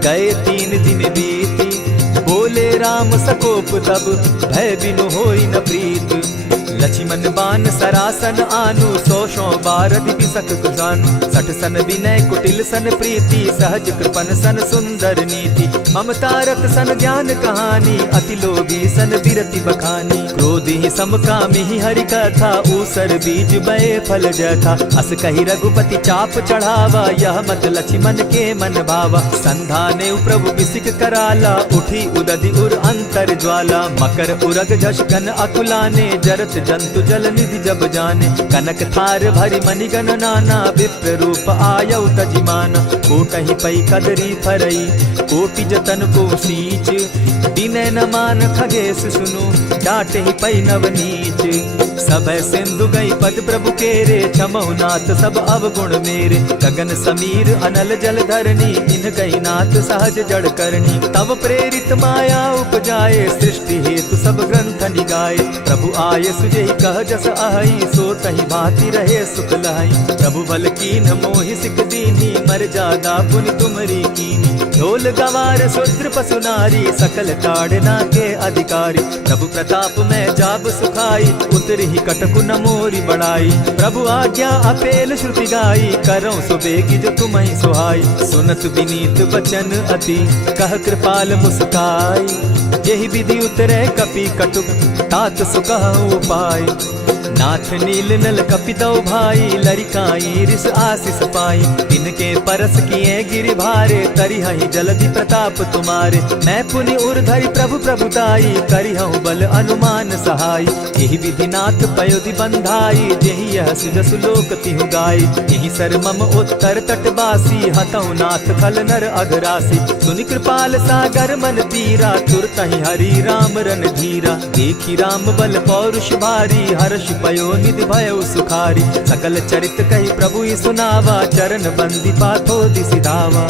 गए 3 दिन बीती। बोले राम सकोप तब, भय बिनु होई न प्रीत। लक्ष्मण बान सरासन आनु, 100 बारदि बिसक कुजानु। 60 सन विनय कुटिल सन प्रीति, सहज कृपन सन सुंदर नीति। ममता रत सन ज्ञान कहानी, अति लोभी सन बिरति बखानी। क्रोधि समकामी हरि कथा, ऊसर बीज बये फल जथा। अस कहि रघुपति चाप चढ़ावा, यह मत लक्ष्मण के मन भावा। संधाने प्रभु बिसिक कराला, उठी उदधि उर अंतर ज्वाला। मकर उरग झष घन अकुलाने, जरत जंतु जल निधि जब जाने। कनक थार भरी मणिगण नाना, विप्र रूप आयउ तजिमाना। कोटहि पै कदरी फरई, कोटि जतन को सींच। विनय न मान खगेश सुनु, डांटहि पै नवनीच। सभय सिंधु गई पद प्रभु केरे, क्षमहु नाथ सब अवगुण मेरे। गगन समीर अनल जल धरनी, इन गई नाथ सहज जड़ करनी। तब प्रेरित माया उपजाए, सृष्टि हेतु सब ग्रंथ निगाए। प्रभु आये सुजेहि कह जस अहि, सो तहि भांति रहे सुख लहै। प्रभु बल कीन्ह मोहि सिख दीन्ही, मर जादा पुनि तुमरी कीन्ही। ढोल गवार शूद्र पशु नारी, सकल ताड़ना के अधिकारी। प्रभु प्रताप में जाब सुखाई, उतरहि कटकु न मोरी बड़ाई। प्रभु आज्ञा अपेल श्रुति गाई, करऊं सुबेगी जो तुम्हि सुहाई। सुनत विनीत बचन अति, कह कृपाल मुस्काई। जेहि विधि उतरे कपि कटुक, तात सुकहु उपाय। नाथ नील नल कपितौ भाई, लरिकाई रिस आशीष पाई। तिनके परस किए गिरि भारे, तरिहहि जलधि प्रताप तुम्हारे। मैं पुनि उर्धरि प्रभु प्रभुताई, करिहु बल अनुमान सहाय। यही विधि नाथ पयोधि बंधाई, जेहि यह सुजसु लोक तिहु गाई। यही सर मम उत्तर तटवासी, हतौ नाथ खल नर अघरासी। सुनि कृपाल सागर मन तीरा, तुरतहि हरि राम रन धीरा। देखी राम बल पौरुष भारी, हर्ष पयो निधि भयउ सुखारी। सकल चरित कहि प्रभु सुनावा, चरण बंदी पाथो दिसि धावा।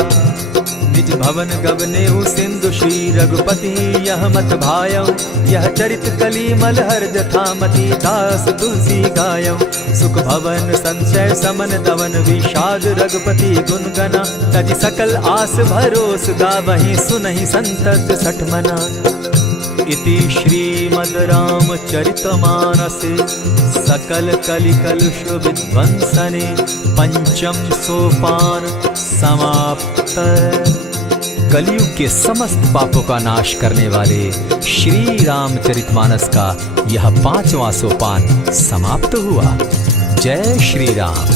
निज भवन गवनेउ सिंधु श्री रघुपति, यह मत भायउ। यह चरित कली मलहर जथामति, दास तुलसी गायउ। सुख भवन संशय समन दवन, विषाद रघुपति गुण गना। तजि सकल आस भरोस, गावहि सुनहि संतत सठ मना। इति श्रीमद् रामचरितमानसे, सकल कलि कलुष विध्वंसने। पंचम सोपान समाप्त। कलयुग के समस्त पापों का नाश करने वाले श्री रामचरितमानस का यह 5वां सोपान समाप्त हुआ। जय श्री राम।